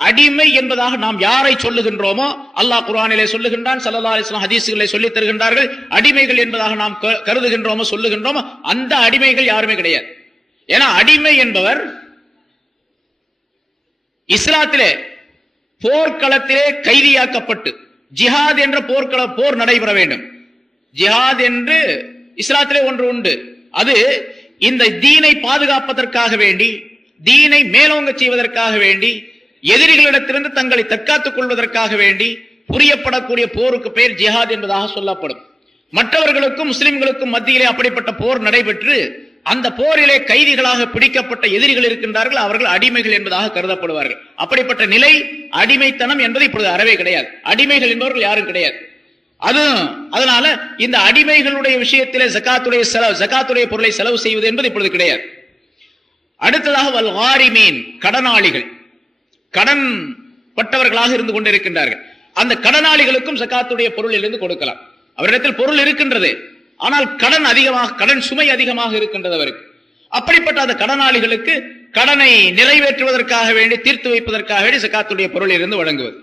அடிமை என்பதாக நாம் யாரை சொல்லுகின்றோமோ, அல்லாஹ் குர்ஆனிலே சொல்லுகின்றான், ஸல்லல்லாஹு அலைஹி வஸல்லம் ஹதீஸ்களை சொல்லித் தருகின்றார்கள். அடிமைகள் என்பதாக நாம் கருதுகின்றோமோ சொல்லுகின்றோமோ அந்த அடிமைகள் யாருமே கிடையாது. ஏன்னா அடிமை என்பவர் இஸ்லாத்திலே போர்க்களத்திலே கைதியாக்கப்பட்டு ஜிஹாத் என்ற போர் நடைபெற வேண்டும். ஜிஹாத் என்று இஸ்லாத்திலே ஒன்று உண்டு. அது இந்த தீனை பாதுகாப்பதற்காக வேண்டி, தீனை மேலோங்க செய்வதற்காக வேண்டி, எதிரிகளிடத்திலிருந்து தங்களை தற்காத்துக் கொள்வதற்காக வேண்டி புரியப்படக்கூடிய போருக்கு பெயர் ஜிஹாத் என்பதாக சொல்லப்படும். மற்றவர்களுக்கும் முஸ்லிம்களுக்கும் மத்தியிலே அப்படிப்பட்ட போர் நடைபெற்று அந்த போரிலே கைதிகளாக பிடிக்கப்பட்ட எதிரிகள் இருக்கின்றார்கள், அவர்கள் அடிமைகள் என்பதாக கருதப்படுவார்கள். அப்படிப்பட்ட நிலை, அடிமைத்தனம் என்பது இப்பொழுது அறவே கிடையாது. அடிமைகள் என்பவர்கள் யாரும் கிடையாது. அதனால இந்த அடிமைகளுடைய விஷயத்திலே ஜகாத்துடைய பொருளை செலவு செய்வது என்பது இப்பொழுது கிடையாது. அடுத்ததாக வல் காரிமீன், கடனாளிகள், கடன் பட்டவர்களாக இருந்து கொண்டிருக்கின்றார்கள். அந்த கடனாளிகளுக்கும் ஜகாத்துடைய பொருளிலிருந்து கொடுக்கலாம். அவரிடத்தில் பொருள் இருக்கின்றது, ஆனால் கடன் சுமை அதிகமாக இருக்கின்றது அவருக்கு. அப்படிப்பட்ட அந்த கடனாளிகளுக்கு கடனை நிறைவேற்றுவதற்காக வேண்டி, தீர்த்து வைப்பதற்காக வேண்டி ஜகாத்துடைய பொருள் இருந்து வழங்குவது.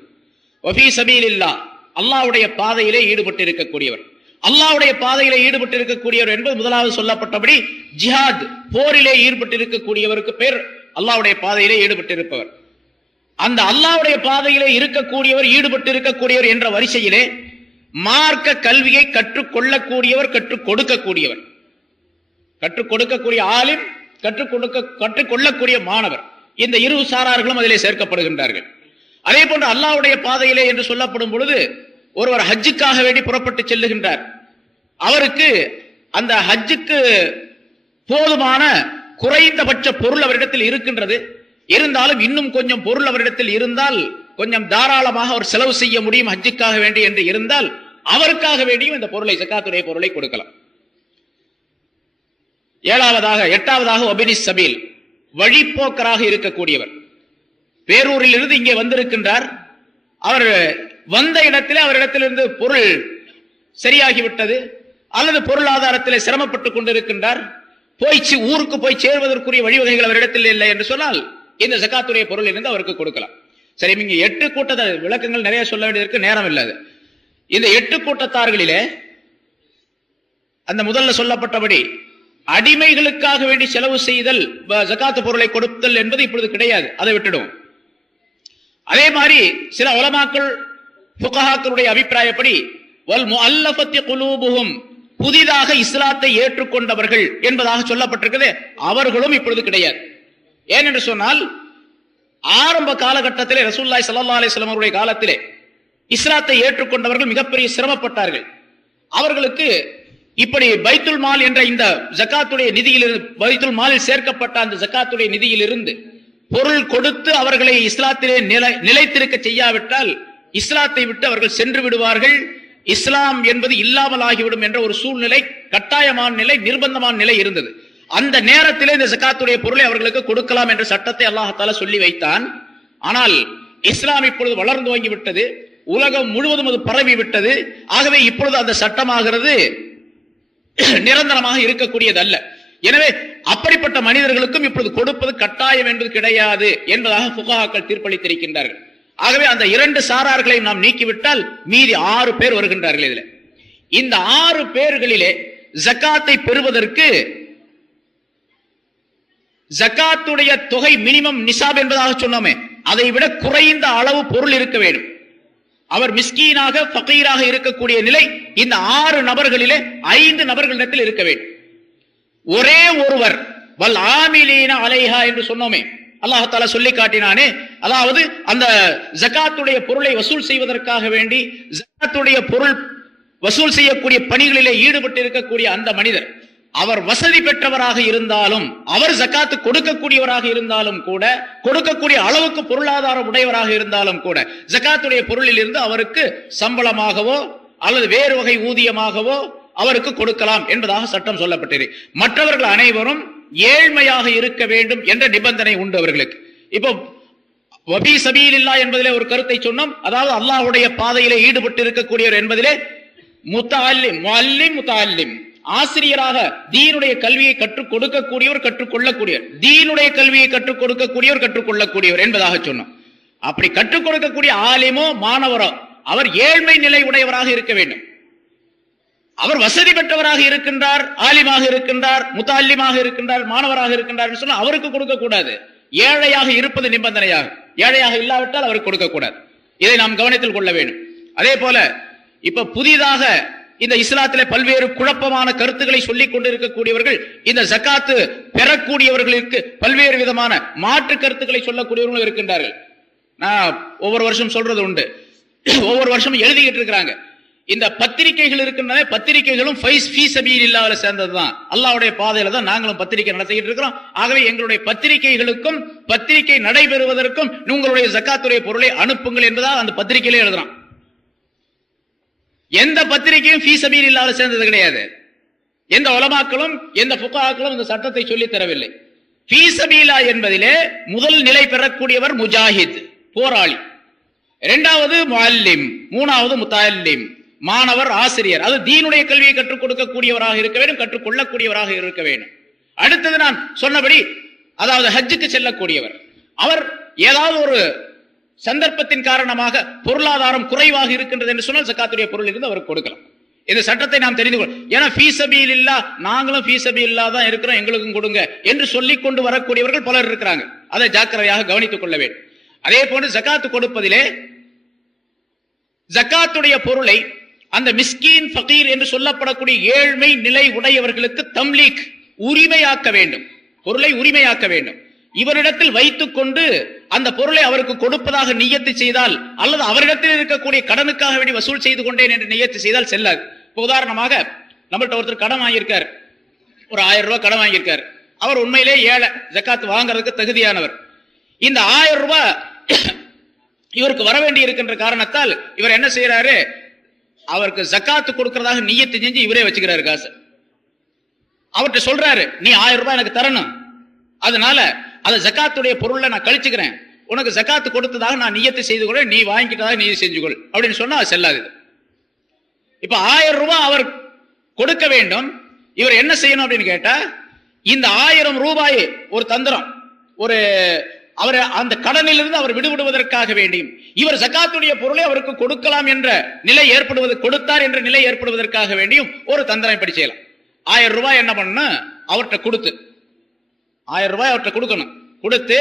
வஃபீ சபீலில்லாஹ், அல்லாஹ்வுடைய பாதையிலே ஈடுபட்டு இருக்கக்கூடியவர். அல்லாஹ்வுடைய பாதையிலே ஈடுபட்டு இருக்கக்கூடியவர் என்பது முதலாவது சொல்லப்பட்டபடி ஜிஹாத், போரிலே ஈடுபட்டு இருக்கக்கூடியவருக்கு பேர் அல்லாஹ்வுடைய பாதையிலே ஈடுபட்டு இருப்பவர். அந்த அல்லாஹ்வுடைய பாதையிலே இருக்கக்கூடியவர், ஈடுபட்டு இருக்கக்கூடியவர் என்ற வரிசையிலே மார்க்க கல்வியை கற்றுக்கொள்ளக்கூடியவர், கற்றுக் கொடுக்கக்கூடியவர், கற்றுக் கொடுக்கக்கூடிய ஆலிம், கற்றுக் கொள்ளக்கூடிய மாணவர், இந்த இரு சாரார்களும் அதிலே சேர்க்கப்படுகின்றார்கள். அதே போன்று அல்லாஹ்வுடைய பாதையிலே என்று சொல்லப்படும் பொழுது ஒருவர் ஹஜ்ஜுக்காக வேண்டி புறப்பட்டு செல்லுகின்றார். அவருக்கு அந்த ஹஜ்ஜுக்கு போதுமான குறைந்தபட்ச பொருள் அவரிடத்தில் இருக்கின்றது. இருந்தாலும் இன்னும் கொஞ்சம் பொருள் அவரிடத்தில் இருந்தால் கொஞ்சம் தாராளமாக அவர் செலவு செய்ய முடியும் ஹஜ்ஜுக்காக வேண்டி என்று இருந்தால் அவருக்காக வேண்டியும் இந்த பொருளை, ஜகாத்துடைய பொருளை கொடுக்கலாம். எட்டாவதாக வபினிஸ் சபீல், வழிப்போக்கராக இருக்கக்கூடியவர். பேரூரில் இருந்து இங்கே வந்திருக்கின்றார். அவர் வந்த இடத்திலே அவரிடத்திலிருந்து பொருள் சரியாகிவிட்டது, அல்லது பொருளாதாரத்திலே சிரமப்பட்டுக் கொண்டிருக்கின்றார். ஊருக்கு போய் சேர்வதற்குரிய வழிவகைகள் அவரிடத்தில் இல்லை என்று சொன்னால் இந்த ஜகாத்துடைய பொருள் இருந்து அவருக்கு கொடுக்கலாம். சரி, இங்க 8 கூட்ட விளக்கங்கள் நிறைய சொல்ல வேண்டியதற்கு நேரம் இல்லாது. இந்த 8 கூட்டத்தார்களிலே அந்த முதல்ல சொல்லப்பட்டபடி அடிமைகளுக்காக வேண்டி செலவு செய்தல், ஜகாத்து பொருளை கொடுத்தல் என்பது இப்பொழுது கிடையாது, அதை விட்டுடும். அதே மாதிரி சில உலமாக்கள், ஃபுகஹாக்களுடைய அபிப்பிராயப்படி வல் முஅல்லஃபத்தி குலூபுஹும், புதிதாக இஸ்லாத்தை ஏற்றுக்கொண்டவர்கள் என்பதாக சொல்லப்பட்டிருக்கிறது, அவர்களும் இப்பொழுது கிடையாது. ஏனென்று சொன்னால் ஆரம்ப காலகட்டத்திலே ரசூலுல்லாஹி ஸல்லல்லாஹு அலைஹி வஸல்லம் அவருடைய காலத்திலே இஸ்லாத்தை ஏற்றுக்கொண்டவர்கள் மிகப்பெரிய சிரமப்பட்டார்கள். அவர்களுக்கு இப்படி பைத்துல் மால் என்ற இந்த ஜகாத்துடைய நிதியிலிருந்து, பைத்துல் மாலில் சேர்க்கப்பட்ட அந்த ஜகாத்துடைய நிதியிலிருந்து பொருள் கொடுத்து அவர்களை இஸ்லாத்திலே நிலைத்திருக்க செய்யாவிட்டால் இஸ்லாத்தை விட்டு அவர்கள் சென்று விடுவார்கள், இஸ்லாம் என்பது இல்லாமல் ஆகிவிடும் என்ற ஒரு சூழ்நிலை, கட்டாயமான நிலை, நிர்பந்தமான நிலை இருந்தது. அந்த நேரத்திலே இந்த ஜகாத்துடைய பொருளை அவர்களுக்கு கொடுக்கலாம் என்ற சட்டத்தை அல்லாஹ் தஆலா சொல்லி வைத்தான். ஆனால் இஸ்லாம் இப்பொழுது வளர்ந்து வாங்கிவிட்டது, உலகம் முழுவதும் அது பரவி விட்டது. ஆகவே இப்பொழுது அந்த சட்டமாகிறது நிரந்தரமாக இருக்கக்கூடியது அல்ல. எனவே அப்படிப்பட்ட மனிதர்களுக்கும் இப்பொழுது கொடுப்பது கட்டாயம் என்பது கிடையாது என்பதாக ஃபுகஹாக்கள் தீர்ப்பளித்திருக்கின்றார்கள். ஆகவே அந்த 2 சாரார்களை நாம் நீக்கிவிட்டால் மீதி 6 பேர் வருகின்றார்கள். இதில் இந்த 6 பேர்களிலே ஜகாத்தை பெறுவதற்கு ஜகாத்துடைய தொகை மினிமம் நிசாப் என்பதாக சொன்னோமே, அதை விட குறைந்த அளவு பொருள் இருக்க வேண்டும். அவர் மிஸ்கீனாக, ஃபகீராக இருக்கக்கூடிய நிலை இந்த 6 நபர்களிலே 5 நபர்களிடத்தில் இருக்க வேண்டும். ஒரே ஒருவர் வல் ஆமிலீன அலைஹா என்று சொன்னோமே, அல்லாஹ் தஆலா சொல்லி காட்டினானே, அதாவது அந்த ஜகாத்துடைய பொருளை வசூல் செய்வதற்காக வேண்டி ஜகாத்துடைய பொருள் வசூல் செய்யக்கூடிய பணிகளிலே ஈடுபட்டு இருக்கக்கூடிய அந்த மனிதர், அவர் வசதி பெற்றவராக இருந்தாலும், அவர் ஜக்காத்து கொடுக்கக்கூடியவராக இருந்தாலும் கூட, கொடுக்கக்கூடிய அளவுக்கு பொருளாதாரம் உடையவராக இருந்தாலும் கூட, ஜக்காத்துடைய பொருளில் இருந்து அவருக்கு சம்பளமாகவோ அல்லது வேறு வகை ஊதியமாகவோ அவருக்கு கொடுக்கலாம் என்பதாக சட்டம் சொல்லப்பட்டது. மற்றவர்கள் அனைவரும் ஏழ்மையாக இருக்க வேண்டும் என்ற நிபந்தனை உண்டு அவர்களுக்கு. இப்போ வபி சபீலில்லாஹ் என்பதிலே ஒரு கருத்தை சொன்னோம். அதாவது அல்லாஹ்வுடைய பாதையிலே ஈடுபட்டு இருக்கக்கூடியவர் என்பதிலே முத்தஅல்லிம், முஅல்லிம், முத்தஅல்லிம், ஆசிரியராக தீனுடைய கல்வியை கற்றுக் கொடுக்கக்கூடியவர், கற்றுக்கொள்ளக்கூடியவர், தீனுடைய கல்வியை கற்றுக் கொடுக்கக்கூடியவர், கற்றுக்கொள்ளக்கூடியவர் என்பதாக சொன்னோம். அப்படி கற்றுக் கொடுக்கக்கூடிய ஆலிமோ மாணவரோ அவர் ஏழ்மை நிலை உடையவராக இருக்க வேண்டும். அவர் வசதி பெற்றவராக இருக்கின்றார், ஆலிமாக இருக்கின்றார், முத்தஅல்லிமாக இருக்கின்றார், மாணவராக இருக்கின்றார் என்று சொன்னால் அவருக்கு கொடுக்க கூடாது. ஏழையாக இருப்பது நிபந்தனையாக, ஏழையாக இல்லாவிட்டால் அவருக்கு கொடுக்க கூடாது. இதை நாம் கவனத்தில் கொள்ள வேண்டும். அதே போல இப்ப புதிதாக இந்த இஸ்லாத்திலே பல்வேறு குழப்பமான கருத்துக்களை சொல்லிக் கொண்டிருக்கக்கூடியவர்கள், இந்த ஜக்காத்து பெறக்கூடியவர்களுக்கு பல்வேறு விதமான மாற்று கருத்துக்களை சொல்லக்கூடியவர்களும் இருக்கின்றார்கள். நான் ஒவ்வொரு வருஷம் சொல்றது உண்டு, ஒவ்வொரு வருஷமும் எழுதிக்கிட்டு இருக்கிறாங்க. இந்த பத்திரிகைகள் இருக்கின்றன, பத்திரிகைகளும் ஃபீ சபீலில்லாஹ்ல சேர்ந்ததுதான், அல்லாஹ்வுடைய பாதையில தான் நாங்களும் பத்திரிகை நடத்திக்கிட்டு இருக்கிறோம். ஆகவே எங்களுடைய பத்திரிகைகளுக்கும் பத்திரிகை நடைபெறுவதற்கும் உங்களுடைய ஜக்காத்துடைய பொருளை அனுப்புங்கள் என்பதாக அந்த பத்திரிகையிலே எழுதுறான். எந்த பத்திரிகையும் ஃபீ சபீலில்லாஹ்ல சேர்ந்தது கிடையாது. எந்த உலமாக்களும் எந்த ஃபுகாக்களும் இந்த சட்டத்தை சொல்லி தரவில்லை. ஃபீ சபீலில்லாஹ் என்பதிலே முதல் நிலை பெறக்கூடியவர் முஜாஹித், போராளி, இரண்டாவது முஅல்லிம், மூணாவது முத்தஅல்லிம், மாணவர், ஆசிரியர். அது தீனுடைய கல்வியை கற்றுக் கொடுக்கக்கூடியவராக இருக்க வேண்டும், கற்றுக்கொள்ளக்கூடியவராக இருக்க வேண்டும். அடுத்தது நான் சொன்னபடி, அதாவது ஹஜ்ஜுக்கு செல்லக்கூடியவர், அவர் ஏதாவது ஒரு சந்தர்ப்பத்தின் காரணமாக பொருளாதாரம் குறைவாக இருக்கின்றது என்று சொன்னால் ஜக்காத்துடைய பொருள் இருந்து அவருக்கு கொடுக்கலாம். இந்த சட்டத்தை நாம் தெரிந்து கொள்ள, ஏன்னா ஃபீ சபீலில்லாஹ், நாங்களும் ஃபீ சபீலில்லாஹ் தான் இருக்கிறோம், எங்களுக்கும் கொடுங்க என்று சொல்லிக் கொண்டு வரக்கூடியவர்கள் பலர் இருக்கிறாங்க. அதை ஜாக்கிரதையாக கவனித்துக் கொள்ள வேண்டும். அதே போன்று ஜக்காத்து கொடுப்பதிலே ஜக்காத்துடைய பொருளை அந்த மிஸ்கீன், ஃபகீர் என்று சொல்லப்படக்கூடிய ஏழ்மை நிலை உடையவர்களுக்கு தம்லீக், உரிமையாக்க வேண்டும், பொருளை உரிமையாக்க வேண்டும். இவரிடத்தில் வைத்துக் கொண்டு அந்த பொருளை அவருக்கு கொடுப்பதாக நியத்து செய்தால், அல்லது அவரிடத்தில் இருக்கக்கூடிய கடனுக்காக வேண்டி வசூல் செய்து கொண்டேன் என்று நியத்து செய்தால் செல்லாது. உதாரணமாக நம்மள்ட்ட ஒருத்தர் கடன் வாங்கியிருக்கார், ஒரு 1000 ரூபாய் கடன் வாங்கியிருக்கார். அவர் உண்மையிலே ஏழை, ஜக்காத்து வாங்குறதுக்கு தகுதியானவர். இந்த 1000 ரூபாய் இவருக்கு வர வேண்டி இருக்கின்ற காரணத்தால் இவர் என்ன செய்யறாரு, அவருக்கு ஜக்காத்து கொடுக்கிறதாக நியத்து செஞ்சு இவரே வச்சுக்கிறாரு காசு. அவர்கிட்ட சொல்றாரு, நீ 1000 ரூபாய் எனக்கு தரணும், அதனால அதை ஜக்காத்துடைய பொருள்ல நான் கழிச்சுக்கிறேன், உனக்கு ஜக்காத்து கொடுத்ததாக நான் நியத்து செய்து கொள்ள, நீ வாங்கிக்கிட்டதாக நீ செஞ்சுக்கொள் அப்படின்னு சொன்னா அது செல்லாது. இப்ப 1000 ரூபாய் அவர் கொடுக்க வேண்டும். இவர் என்ன செய்யணும் அப்படின்னு கேட்டா, இந்த 1000 ரூபாயை ஒரு தந்திரம், ஒரு அவர் அந்த கடனிலிருந்து அவர் விடுபடுவதற்காக வேண்டியும், இவர் ஜக்காத்துடைய பொருளை அவருக்கு கொடுக்கலாம் என்ற நிலை ஏற்படுவது, கொடுத்தார் என்ற நிலை ஏற்படுவதற்காக வேண்டியும் ஒரு தந்திரம் இப்படி செய்யலாம். 1000 ரூபாய் என்ன பண்ண, அவர்கிட்ட கொடுத்து 1000 ரூபாய் அவர்கிட்ட கொடுக்கணும். கொடுத்து,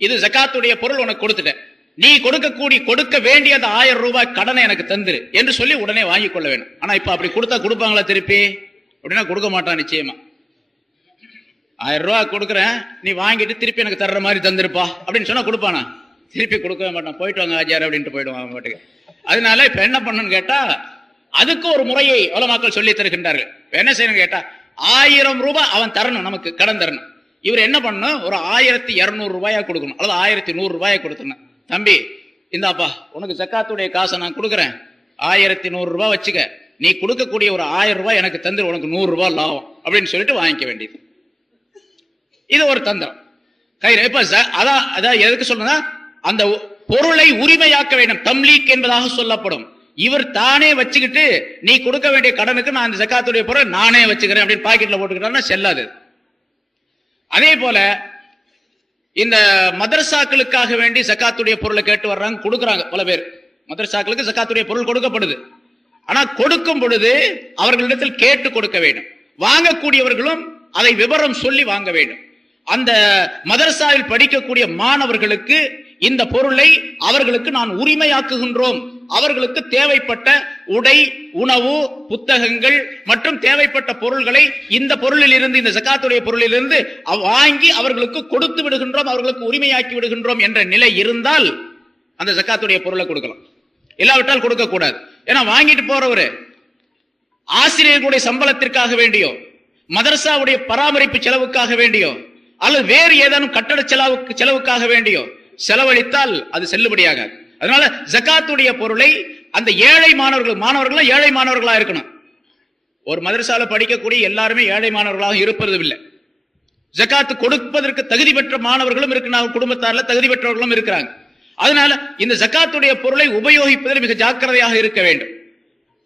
இது ஜக்காத்துடைய பொருள் உனக்கு கொடுத்துட்டேன், நீ கொடுக்க வேண்டிய அந்த 1000 ரூபாய் கடனை எனக்கு தந்துரு என்று சொல்லி உடனே வாங்கி கொள்ள வேண்டும். ஆனா இப்ப அப்படி கொடுத்தா கொடுப்பாங்களா திருப்பி? அப்படின்னா கொடுக்க மாட்டான் நிச்சயமா. 1000 ரூபாய் கொடுக்குறேன், நீ வாங்கிட்டு திருப்பி எனக்கு தர்ற மாதிரி தந்துருப்பா அப்படின்னு சொன்னா கொடுப்பானா? திருப்பி கொடுக்கவே மாட்டான். போயிட்டு வாங்க ஆஜியார் அப்படின்ட்டு போயிடுவாங்க பாட்டுக்கு. அதனால இப்ப என்ன பண்ணணும்னு கேட்டா, அதுக்கு ஒரு முறையை உலமாக்கள் சொல்லி தருகின்றார்கள். என்ன செய்யணும் கேட்டா, 1000 ரூபாய் அவன் தரணும், நமக்கு கடன் தரணும். இவர் என்ன பண்ணணும், ஒரு 1200 ரூபாயா கொடுக்கணும், அல்லது 1100 ரூபாயை கொடுக்கணும். தம்பி இந்தாப்பா, உனக்கு ஜக்காத்துடைய காசை நான் கொடுக்குறேன், 1100 ரூபாய் வச்சுக்க, நீ கொடுக்கக்கூடிய ஒரு 1000 ரூபாய் எனக்கு தந்துரு, உனக்கு 100 ரூபாய் லாபம் அப்படின்னு சொல்லிட்டு வாங்கிக்க வேண்டியது. இது ஒரு தந்திரம். இப்ப அதான் எதுக்கு சொல்றா, அந்த பொருளை உரிமையாக்க வேண்டும், தம்லீக் என்பதாக சொல்லப்படும். இவர் தானே வச்சுக்கிட்டு, நீ கொடுக்க வேண்டிய கடனுக்கு நான் இந்த ஜக்காத்துடைய பொருள் நானே வச்சுக்கிறேன் அப்படின்னு பாக்கெட்ல போட்டுக்கிட்டா செல்லாது. அதே போல இந்த மதரசாக்களுக்காக வேண்டி ஜக்காத்துடைய பொருளை கேட்டு வர்றாங்க, கொடுக்குறாங்க பல பேர். மதரசாக்களுக்கு ஜக்காத்துடைய பொருள் கொடுக்கப்படுது. ஆனா கொடுக்கும் பொழுது அவர்களிடத்தில் கேட்டு கொடுக்க வேண்டும். வாங்கக்கூடியவர்களும் அதை விவரம் சொல்லி வாங்க வேண்டும். அந்த மதரசாவில் படிக்கக்கூடிய மாணவர்களுக்கு இந்த பொருளை அவர்களுக்கு நான் உரிமையாக்குகின்றோம், அவர்களுக்கு தேவைப்பட்ட உடை, உணவு, புத்தகங்கள் மற்றும் தேவைப்பட்ட பொருள்களை இந்த பொருளில் இருந்து, இந்த ஜக்காத்துடைய பொருளில் இருந்து வாங்கி அவர்களுக்கு கொடுத்து விடுகின்றோம், அவர்களுக்கு உரிமையாக்கி விடுகின்றோம் என்ற நிலை இருந்தால் அந்த ஜக்காத்துடைய பொருளை கொடுக்கலாம். இல்லாவிட்டால் கொடுக்க கூடாது. ஏன்னா வாங்கிட்டு போறவரு ஆசிரியர்களுடைய சம்பளத்திற்காக வேண்டியோ மதரசாவுடைய பராமரிப்பு செலவுக்காக வேண்டியோ அல்லது வேறு ஏதேனும் கட்டட செலவுக்காக வேண்டியோ செலவழித்தால் அது செல்லுபடியாகாது. அதனால ஜகாத்துடைய பொருளை அந்த ஏழை மாணவர்கள் ஏழை மாணவர்களா இருக்கணும். ஒரு மதரசால படிக்கக்கூடிய எல்லாருமே ஏழை மாணவர்களாக இருப்பது இல்லை. ஜகாத்து கொடுப்பதற்கு தகுதி பெற்ற மாணவர்களும் இருக்கிறாங்க, குடும்பத்தார்ல தகுதி பெற்றவர்களும் இருக்கிறாங்க. அதனால இந்த ஜகாத்துடைய பொருளை உபயோகிப்பதில் மிக ஜாக்கிரதையாக இருக்க வேண்டும்.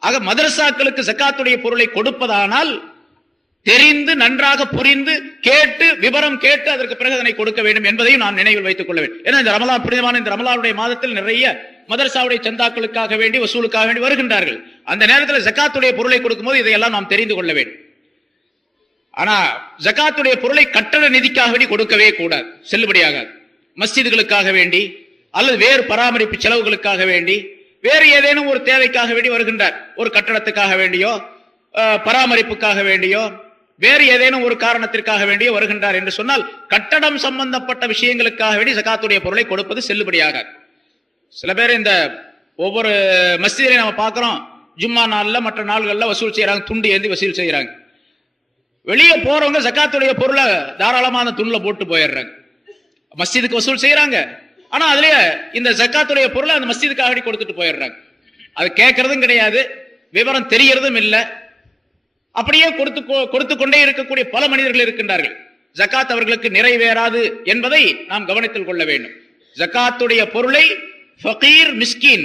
ஆக மதரசாக்களுக்கு ஜகாத்துடைய பொருளை கொடுப்பதானால் தெரிந்து நன்றாக புரிந்து கேட்டு விவரம் கேட்டு அதற்கு பிறகு அதனை கொடுக்க வேண்டும் என்பதையும் நான் நினைவில் வைத்துக் கொள்ள வேண்டும். ஏன்னா இந்த ரமலான் புனிதமான இந்த ரமலானுடைய மாதத்தில் நிறைய மதரசாவுடைய சந்தாக்களுக்காக வேண்டி வசூலுக்காக வேண்டி வருகின்றார்கள். அந்த நேரத்தில் ஜகாத்துடைய பொருளை கொடுக்கும் போது இதையெல்லாம் நாம் தெரிந்து கொள்ள வேண்டும். ஆனா ஜகாத்துடைய பொருளை கட்டட நிதிக்காக வேண்டி கொடுக்கவே கூடாது, செல்லுபடியாகாது. மஸ்ஜிதுகளுக்காக வேண்டி அல்லது வேறு பராமரிப்பு செலவுகளுக்காக வேண்டி வேறு ஏதேனும் ஒரு தேவைக்காக வேண்டி வருகின்றார், ஒரு கட்டடத்துக்காக வேண்டியோ பராமரிப்புக்காக வேண்டியோ வேறு ஏதேனும் ஒரு காரணத்திற்காக வேண்டியோ வருகின்றார் என்று சொன்னால் கட்டடம் சம்பந்தப்பட்ட விஷயங்களுக்காக வேண்டி ஜகாத்துடைய பொருளை கொடுப்பது செல்லுபடியாகாது. சில பேர் இந்த ஒவ்வொரு மஸ்ஜிதிலையும் நம்ம பார்க்கிறோம், ஜும்மா நாள்ல மற்ற நாள்கள்ல வசூல் செய்யறாங்க, துண்டு ஏந்தி வசூல் செய்யறாங்க. வெளியே போறவங்க ஜகாத்துடைய பொருளை தாராளமான துண்ணுல போட்டு போயிடுறாங்க, மஸ்ஜிதுக்கு வசூல் செய்யறாங்க. ஆனா அதுலயே இந்த ஜகாத்துடைய பொருளை அந்த மஸ்ஜிதுக்காக கொடுத்துட்டு போயிடுறாங்க. அது கேட்கறதும் கிடையாது, விவரம் தெரியறதும் இல்லை. அப்படியே கொடுத்து கொண்டே இருக்கக்கூடிய பல மனிதர்கள் இருக்கின்றார்கள். ஜகாத் அவர்களுக்கு நிறைவேறாது என்பதை நாம் கவனத்தில் கொள்ள வேண்டும். ஜகாத்துடைய பொருளை ஃபகீர் மிஸ்கின்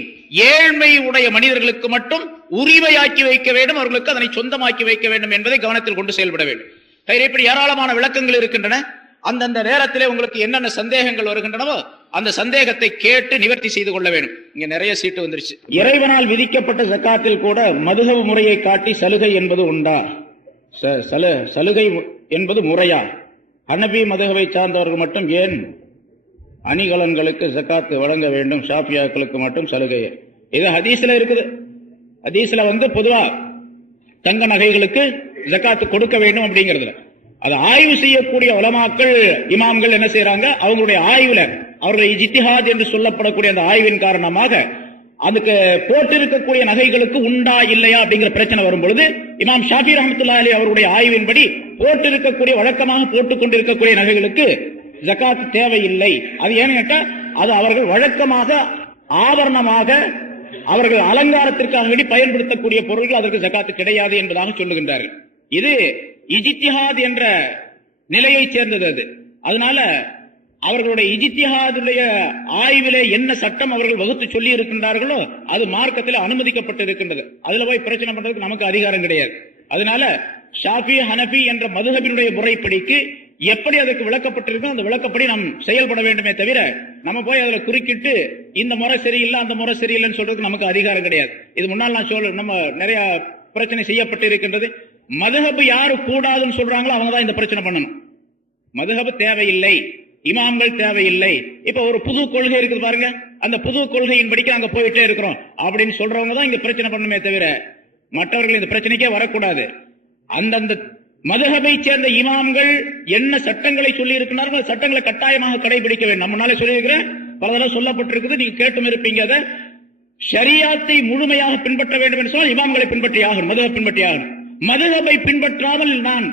ஏழ்மை உடைய மனிதர்களுக்கு மட்டும் உரிமையாக்கி வைக்க வேண்டும், அவர்களுக்கு அதனை சொந்தமாக்கி வைக்க வேண்டும் என்பதை கவனத்தில் கொண்டு செயல்பட வேண்டும். இப்படி ஏராளமான விளக்கங்கள் இருக்கின்றன. அந்தந்த நேரத்திலே உங்களுக்கு என்னென்ன சந்தேகங்கள் வருகின்றனவோ அந்த சந்தேகத்தை கேட்டு நிவர்த்தி செய்து கொள்ள வேண்டும். இங்க நிறைய சீட்டு வந்துருச்சு. இறைவனால் விதிக்கப்பட்ட ஜகாத்தில் கூட மதுஹப் முறையை காட்டி சலுகை என்பது உண்டா? சலுகை என்பது முறையா? ஹனபி மதுஹபை சார்ந்தவர்கள் மட்டும் ஏன் அணிகலன்களுக்கு ஜகாத்து வழங்க வேண்டும், ஷாஃபியாக்களுக்கு மட்டும் சலுகை? இது ஹதீஸ்ல இருக்குது. ஹதீஸ்ல பொதுவா தங்க நகைகளுக்கு ஜகாத்து கொடுக்க வேண்டும் அப்படிங்கிறது. அதை ஆய்வு செய்யக்கூடிய உலமாக்கள் இமாம்கள் என்ன செய்யறாங்க, அவங்களுடைய ஆய்வுல அவர்களுடைய இஜ்திஹாத் என்று சொல்லப்படக்கூடிய அந்த ஆய்வின் காரணமாக அதுக்கு போட்டிருக்கக்கூடிய நகைகளுக்கு உண்டா இல்லையா அப்படிங்கிற பிரச்சனை வரும் பொழுது இமாம் ஷாஃபி ரஹ்மத்துல்லாஹி அலைஹி அவருடைய ஆய்வின்படி போட்டிருக்கக்கூடிய வழக்கமாக போட்டுக் கொண்டிருக்கக்கூடிய நகைகளுக்கு ஜகாத் தேவையில்லை. அது ஏன்னு கேட்டா அது அவர்கள் வழக்கமாக ஆபரணமாக அவர்கள் அலங்காரத்திற்காக வேண்டி பயன்படுத்தக்கூடிய பொருட்கள் அதற்கு ஜகாத்து கிடையாது என்பதாக சொல்லுகின்றார்கள். இது இஜ்திஹாத் என்ற நிலையை சேர்ந்தது. அது அதனால அவர்களுடைய இஜ்திஹாதுடைய ஆய்விலே என்ன சட்டம் அவர்கள் வகுத்து சொல்லி இருக்கின்றார்களோ அது மார்க்கத்தில் அனுமதிக்கப்பட்டு இருக்கின்றது. அதுல போய் பிரச்சனை பண்றதுக்கு நமக்கு அதிகாரம் கிடையாது. அதனால ஷாஃபி ஹனபி என்ற மதுஹபினுடைய முறைப்படிக்கு எப்படி அதுக்கு விளக்கப்பட்டிருக்கோ அந்த விளக்கப்படி நாம் செயல்பட வேண்டுமே தவிர நம்ம போய் அதுல குறுக்கிட்டு இந்த முறை சரியில்லை அந்த முறை சரியில்லைன்னு சொல்றதுக்கு நமக்கு அதிகாரம் கிடையாது. இது முன்னால் நான் நம்ம நிறைய பிரச்சனை செய்யப்பட்டு இருக்கின்றது. மதுஹப் யாரு கூடாதுன்னு சொல்றாங்களோ அவங்க தான் இந்த பிரச்சனை பண்ணணும். மதுஹப் தேவையில்லை, இமாம்கள் தேவையில்லை. இப்ப ஒரு புது கொள்கை இருக்குது பாருங்க, அந்த புது கொள்கையின் படிக்க அங்க போயிட்டே இருக்கிறோம் அப்படின்னு சொல்றவங்க தான் இங்க பிரச்சனை பண்ணுமே தவிர மற்றவர்கள் இந்த பிரச்சனைக்கே வரக்கூடாது. அந்தந்த மதுஹபை சேர்ந்த இமாம்கள் என்ன சட்டங்களை சொல்லி இருக்கிறார்கள் சட்டங்களை கட்டாயமாக கடைபிடிக்க வேண்டும். முன்னாலே சொல்லியிருக்கிறேன், பல தடவை சொல்லப்பட்டிருக்குது, நீங்க கேட்டும் இருப்பீங்க. அதை ஷரியாத்தை முழுமையாக பின்பற்ற வேண்டும் என்று சொன்னால் இமாம்களை பின்பற்றி ஆகணும், மதுஹப் பின்பற்றி ஆகணும். மதுஹபை பின்பற்றாமல் நான்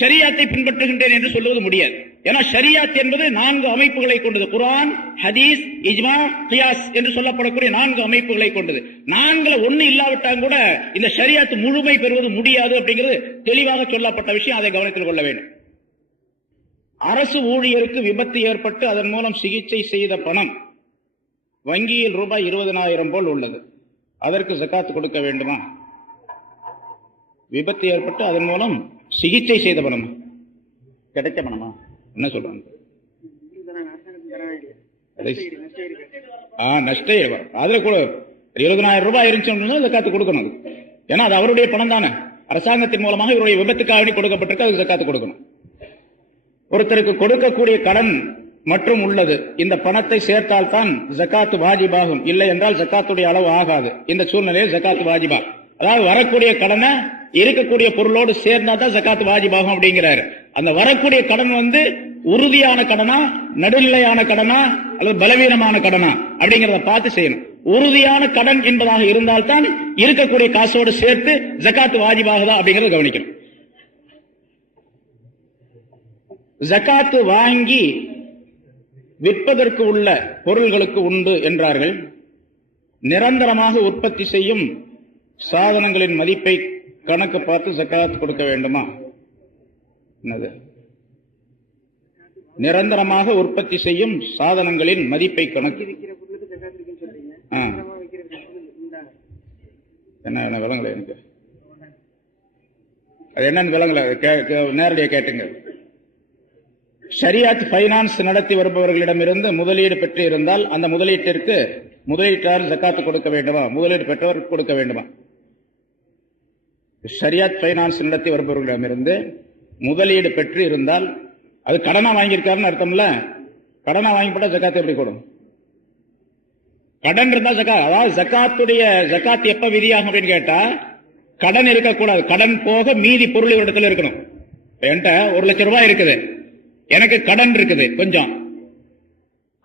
ஷரியாத்தை பின்பற்றுகின்றேன் என்று சொல்வது முடியாது. ஏன்னா ஷரியாத் என்பது 4 அமைப்புகளை கொண்டது. குர்ஆன், ஹதீஸ், இஜ்மா, கியாஸ் என்று சொல்லப்படக்கூடிய 4 அமைப்புகளை கொண்டது. 4ல ஒண்ணு இல்லாவிட்டால் கூட இந்த ஷரியாத் முழுமை பெறுவது முடியாது அப்படிங்கிறது தெளிவாக சொல்லப்பட்ட விஷயம். அதை கவனத்தில் கொள்ள வேண்டும். அரசு ஊழியருக்கு விபத்து ஏற்பட்டு அதன் மூலம் சிகிச்சை செய்த பணம் வங்கியில் ரூபாய் 20,000 போல் உள்ளது, அதற்கு ஜகாத் கொடுக்க வேண்டுமா? விபத்து ஏற்பட்டு அதன் மூலம் சிகிச்சை செய்த பணமா, கிடைச்ச பணமா, என்ன சொல்றாங்க? நஷ்ட அதுல கூட 20,000 ரூபாய் இருந்துச்சு ஜகாத்து கொடுக்கணும். ஏன்னா அது அவருடைய பணம் தானே, அரசாங்கத்தின் மூலமாக இவருடைய விபத்துக்காக கொடுக்கப்பட்டிருக்கு, அதுக்கு ஜகாத்து கொடுக்கணும். ஒருத்தருக்கு கொடுக்கக்கூடிய கடன் மற்றும் உள்ளது, இந்த பணத்தை சேர்த்தால் தான் ஜகாத்து வாஜிபாகும், இல்லை என்றால் ஜகாத்துடைய அளவு ஆகாது. இந்த சூழ்நிலையில் ஜகாத்து வாஜிபா, அதாவது வரக்கூடிய கடனை இருக்கக்கூடிய பொருளோடு சேர்ந்தா தான் ஜகாத்து வாஜிபாகும் அப்படிங்கிறாரு. அந்த வரக்கூடிய கடன் உறுதியான கடனா, நடுநிலையான கடனா அல்லது பலவீனமான கடனா அப்படிங்கறத பார்த்து செய்யணும். உறுதியான கடன் என்பதாக இருந்தால்தான் இருக்கக்கூடிய காசோடு சேர்த்து ஜகாத்து வாஜிபாகுதா அப்படிங்கறத கவனிக்கணும். ஜகாத்து வாங்கி விற்பதற்கு உள்ள பொருள்களுக்கு உண்டு என்றார்கள். நிரந்தரமாக உற்பத்தி செய்யும் சாதனங்களின் மதிப்பை கணக்கு பார்த்து ஜகாத் கொடுக்க வேண்டுமா? என்னது? நிரந்தரமாக உற்பத்தி செய்யும் சாதனங்களின் மதிப்பை கணக்கு என்ன விளங்கல எனக்கு, அது என்னன்னு விளங்கல, நேரடியாக கேட்டுங்க. ஷரியாத் பைனான்ஸ் நடத்தி வருபவர்களிடமிருந்து முதலீடு பெற்று இருந்தால் அந்த முதலீட்டிற்கு முதலீட்டாளர் ஜக்காத்து கொடுக்க வேண்டுமா, முதலீடு பெற்றவர் கொடுக்க வேண்டுமா? ஷரியாத் பைனான்ஸ் நடத்தி வருபவர்களிடமிருந்து முதலீடு பெற்று இருந்தால், அது கடனா வாங்கியிருக்காருன்னு அர்த்தம்ல. கடனா வாங்கிப்பட்டா ஜக்காத்து எப்படி கொடுக்கும்? கடன் இருந்தா ஜக்காத், அதாவது ஜக்காத் எப்ப விதியாகும் அப்படின்னு கேட்டா, கடன் இருக்கக்கூடாது. கடன் போக மீதி பொருள் இடத்துல இருக்கணும். என்கிட்ட 1 லட்சம் ரூபாய் இருக்குது, எனக்கு கடன் இருக்குது கொஞ்சம்,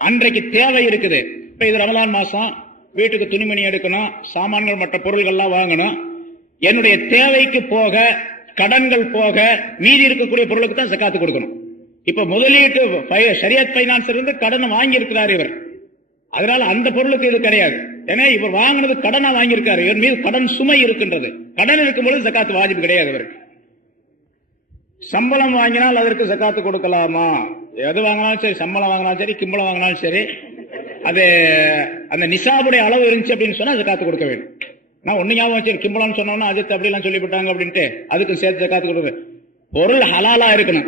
அன்றைக்கு தேவை இருக்குது. இப்ப இது ரமலான் மாசம், வீட்டுக்கு துணிமணி எடுக்கணும், சாமான்கள் மற்ற பொருள்கள்லாம் வாங்கணும். என்னுடைய தேவைக்கு போக, கடன்கள் போக மீதி இருக்கக்கூடிய பொருளுக்கு தான் ஜக்காத்து கொடுக்கணும். இப்ப முதலீட்டு ஷரியத் பைனான்ஸ் இருந்து கடன் வாங்கி இருக்கிறார் இவர், அதனால அந்த பொருளுக்கு இது கிடையாது. ஏன்னா இவர் வாங்கினது கடனா வாங்கியிருக்காரு, இவர் மீது கடன் சுமை இருக்கின்றது. கடன் இருக்கும்போது ஜக்காத்து வாஜிப் கிடையாது இவருக்கு. சம்பளம் வாங்கினால் அதற்கு ஜக்காத்து கொடுக்கலாமா? எது வாங்கினாலும் சரி, சம்பளம் வாங்கினாலும் சரி, கிம்பளம் வாங்கினாலும் சரி, அது அந்த நிசாபுடைய அளவு இருந்துச்சு அப்படின்னு சொன்னா ஜக்காத்து கொடுக்க வேண்டும். நான் ஒண்ணு ஞாபகம் வச்சு, கிம்பளம் சொன்னோம்னா அதுக்கு அப்படிலாம் சொல்லிவிட்டாங்க அப்படின்ட்டு அதுக்கு சேர்த்து ஜக்காத்து கொடுக்க. பொருள் ஹலாலா இருக்கணும்.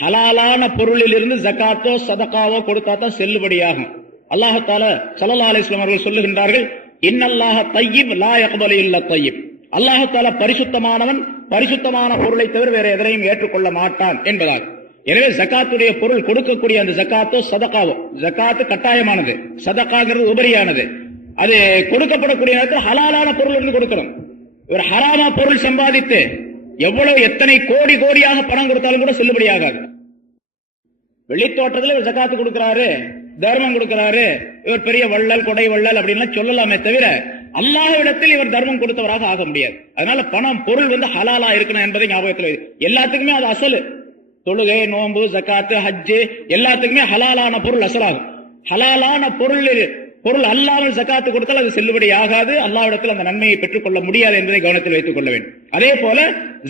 ஹலாலான பொருளில் இருந்து ஜக்காத்தோ சதகாவோ கொடுத்தா தான் செல்லுபடியாகும். அல்லாஹ் தஆலா ஸல்லல்லாஹு அலைஹி வஸல்லம் அவர்கள் சொல்லுகின்றார்கள், இன்னல்லாஹ தய்யிப் லா யக்பலு இல்லா தய்யிப். அல்லாஹ் தஆலா பரிசுத்தமானவன், பரிசுத்தமான பொருளை தவிர வேற எதனையும் ஏற்றுக்கொள்ள மாட்டான் என்பதாக. எனவே ஜக்காத்துடைய பொருள் கொடுக்கக்கூடிய அந்த ஜக்காத்தோ சதகாவோ, ஜக்காத்து கட்டாயமானது, சதகாங்கிறது உபரியானது. அது கொடுக்கப்படக்கூடிய நேரத்தில் ஹலாலான பொருள் இருந்து கொடுக்கணும். ஒரு ஹராமா பொருள் சம்பாதித்து எவ்வளவு எத்தனை கோடி கோடியாக பணம் கொடுத்தாலும் கூட செல்லுபடியாகாது. வெளித்தோட்டத்தில் இவர் ஜக்காத்து கொடுக்கிறாரு, தர்மம் கொடுக்கிறாரு, இவர் பெரிய வள்ளல், கொடை வள்ளல் அப்படின்னு சொல்லலாமே தவிர அல்லாஹ்விடத்தில் இவர் தர்மம் கொடுத்தவராக ஆக முடியாது. அதனால பணம் பொருள் ஹலாலா இருக்கணும் என்பதை ஞாபகத்தில். எல்லாத்துக்குமே அது அசலு. தொழுகை, நோன்பு, ஜக்காத்து, ஹஜ்ஜு எல்லாத்துக்குமே ஹலாலான பொருள் அசலாகும். ஹலாலான பொருள் அல்லாமல் ஜக்காத்து கொடுத்தால் அது செல்லுபடி ஆகாது, அல்லாஹ்விடத்தில் அந்த நன்மையை பெற்றுக் கொள்ள முடியாது என்பதை கவனத்தில் வைத்துக் கொள்ள வேண்டும். அதே போல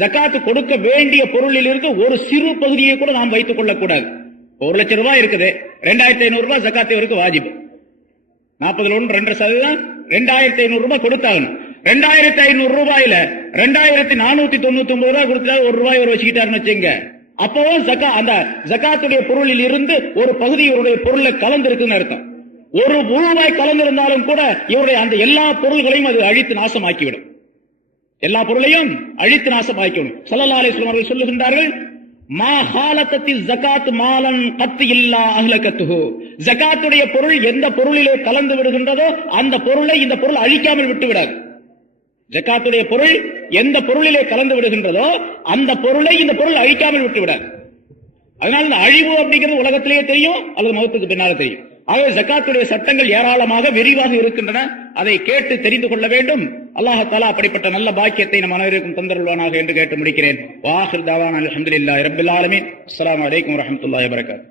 ஜக்காத்து கொடுக்க வேண்டிய பொருளில் இருந்து ஒரு சிறு பகுதியை கூட நாம் வைத்துக் கொள்ளக்கூடாது. 1 லட்சம் ரூபாய் இருக்குது, 2500 ரூபாய் ஜக்காத்து இவருக்கு வாஜிப். 40 2500 ரூபாய் கொடுத்தாகணும். 2500 ரூபாயில 2499 ரூபாய் கொடுத்தா 1 ரூபாய் ஒரு வச்சுக்கிட்டாருன்னு வச்சுங்க, அப்பவும் அந்த ஜக்காத்துடைய பொருளில் இருந்து ஒரு பகுதி இவருடைய பொருளை கலந்து இருக்குன்னு அர்த்தம். 1 ரூபாய் கலந்திருந்தாலும் கூட இவருடைய அந்த எல்லா பொருள்களையும் அது அழித்து நாசமாக்கிவிடும். எல்லா பொருளையும் அழித்து நாசமாக்கிவிடும். ஸல்லல்லாஹு அலைஹி வஸல்லம் அவர்கள் சொல்லுகின்றார்கள், மா ஹாலத்தத்தில் ஜகாத் மாலன் கத்து இல்லா அஹ்லகத்துஹு. ஜகாத்துடைய பொருள் எந்த பொருளிலே கலந்து விடுகின்றதோ அந்த பொருளை இந்த பொருள் அழிக்காமல் விட்டு விடாது. ஜகாத்துடைய பொருள் எந்த பொருளிலே கலந்து விடுகின்றதோ அந்த பொருளை இந்த பொருள் அழிக்காமல் விட்டு விடாது. அதனால இந்த அழிவு அப்படிங்கிறது உலகத்திலேயே தெரியும், அல்லது மௌத்துக்கு பின்னால தெரியும். ஆகவே ஜக்காத்துடைய சட்டங்கள் ஏராளமாக விரிவாக இருக்கின்றன. அதை கேட்டு தெரிந்து கொள்ள வேண்டும். அல்லாஹ் தஆலா அப்படிப்பட்ட நல்ல பாக்கியத்தை நம் அனைவருக்கும் தந்தருள்வானாக என்று கேட்டு முடிக்கிறேன். வாஹிர் தவானா அல்ஹம்துலில்லாஹி ரப்பில் ஆலமீன். அஸ்ஸலாமு அலைக்கும் வரஹ்மத்துல்லாஹி வபரகாத்துஹு.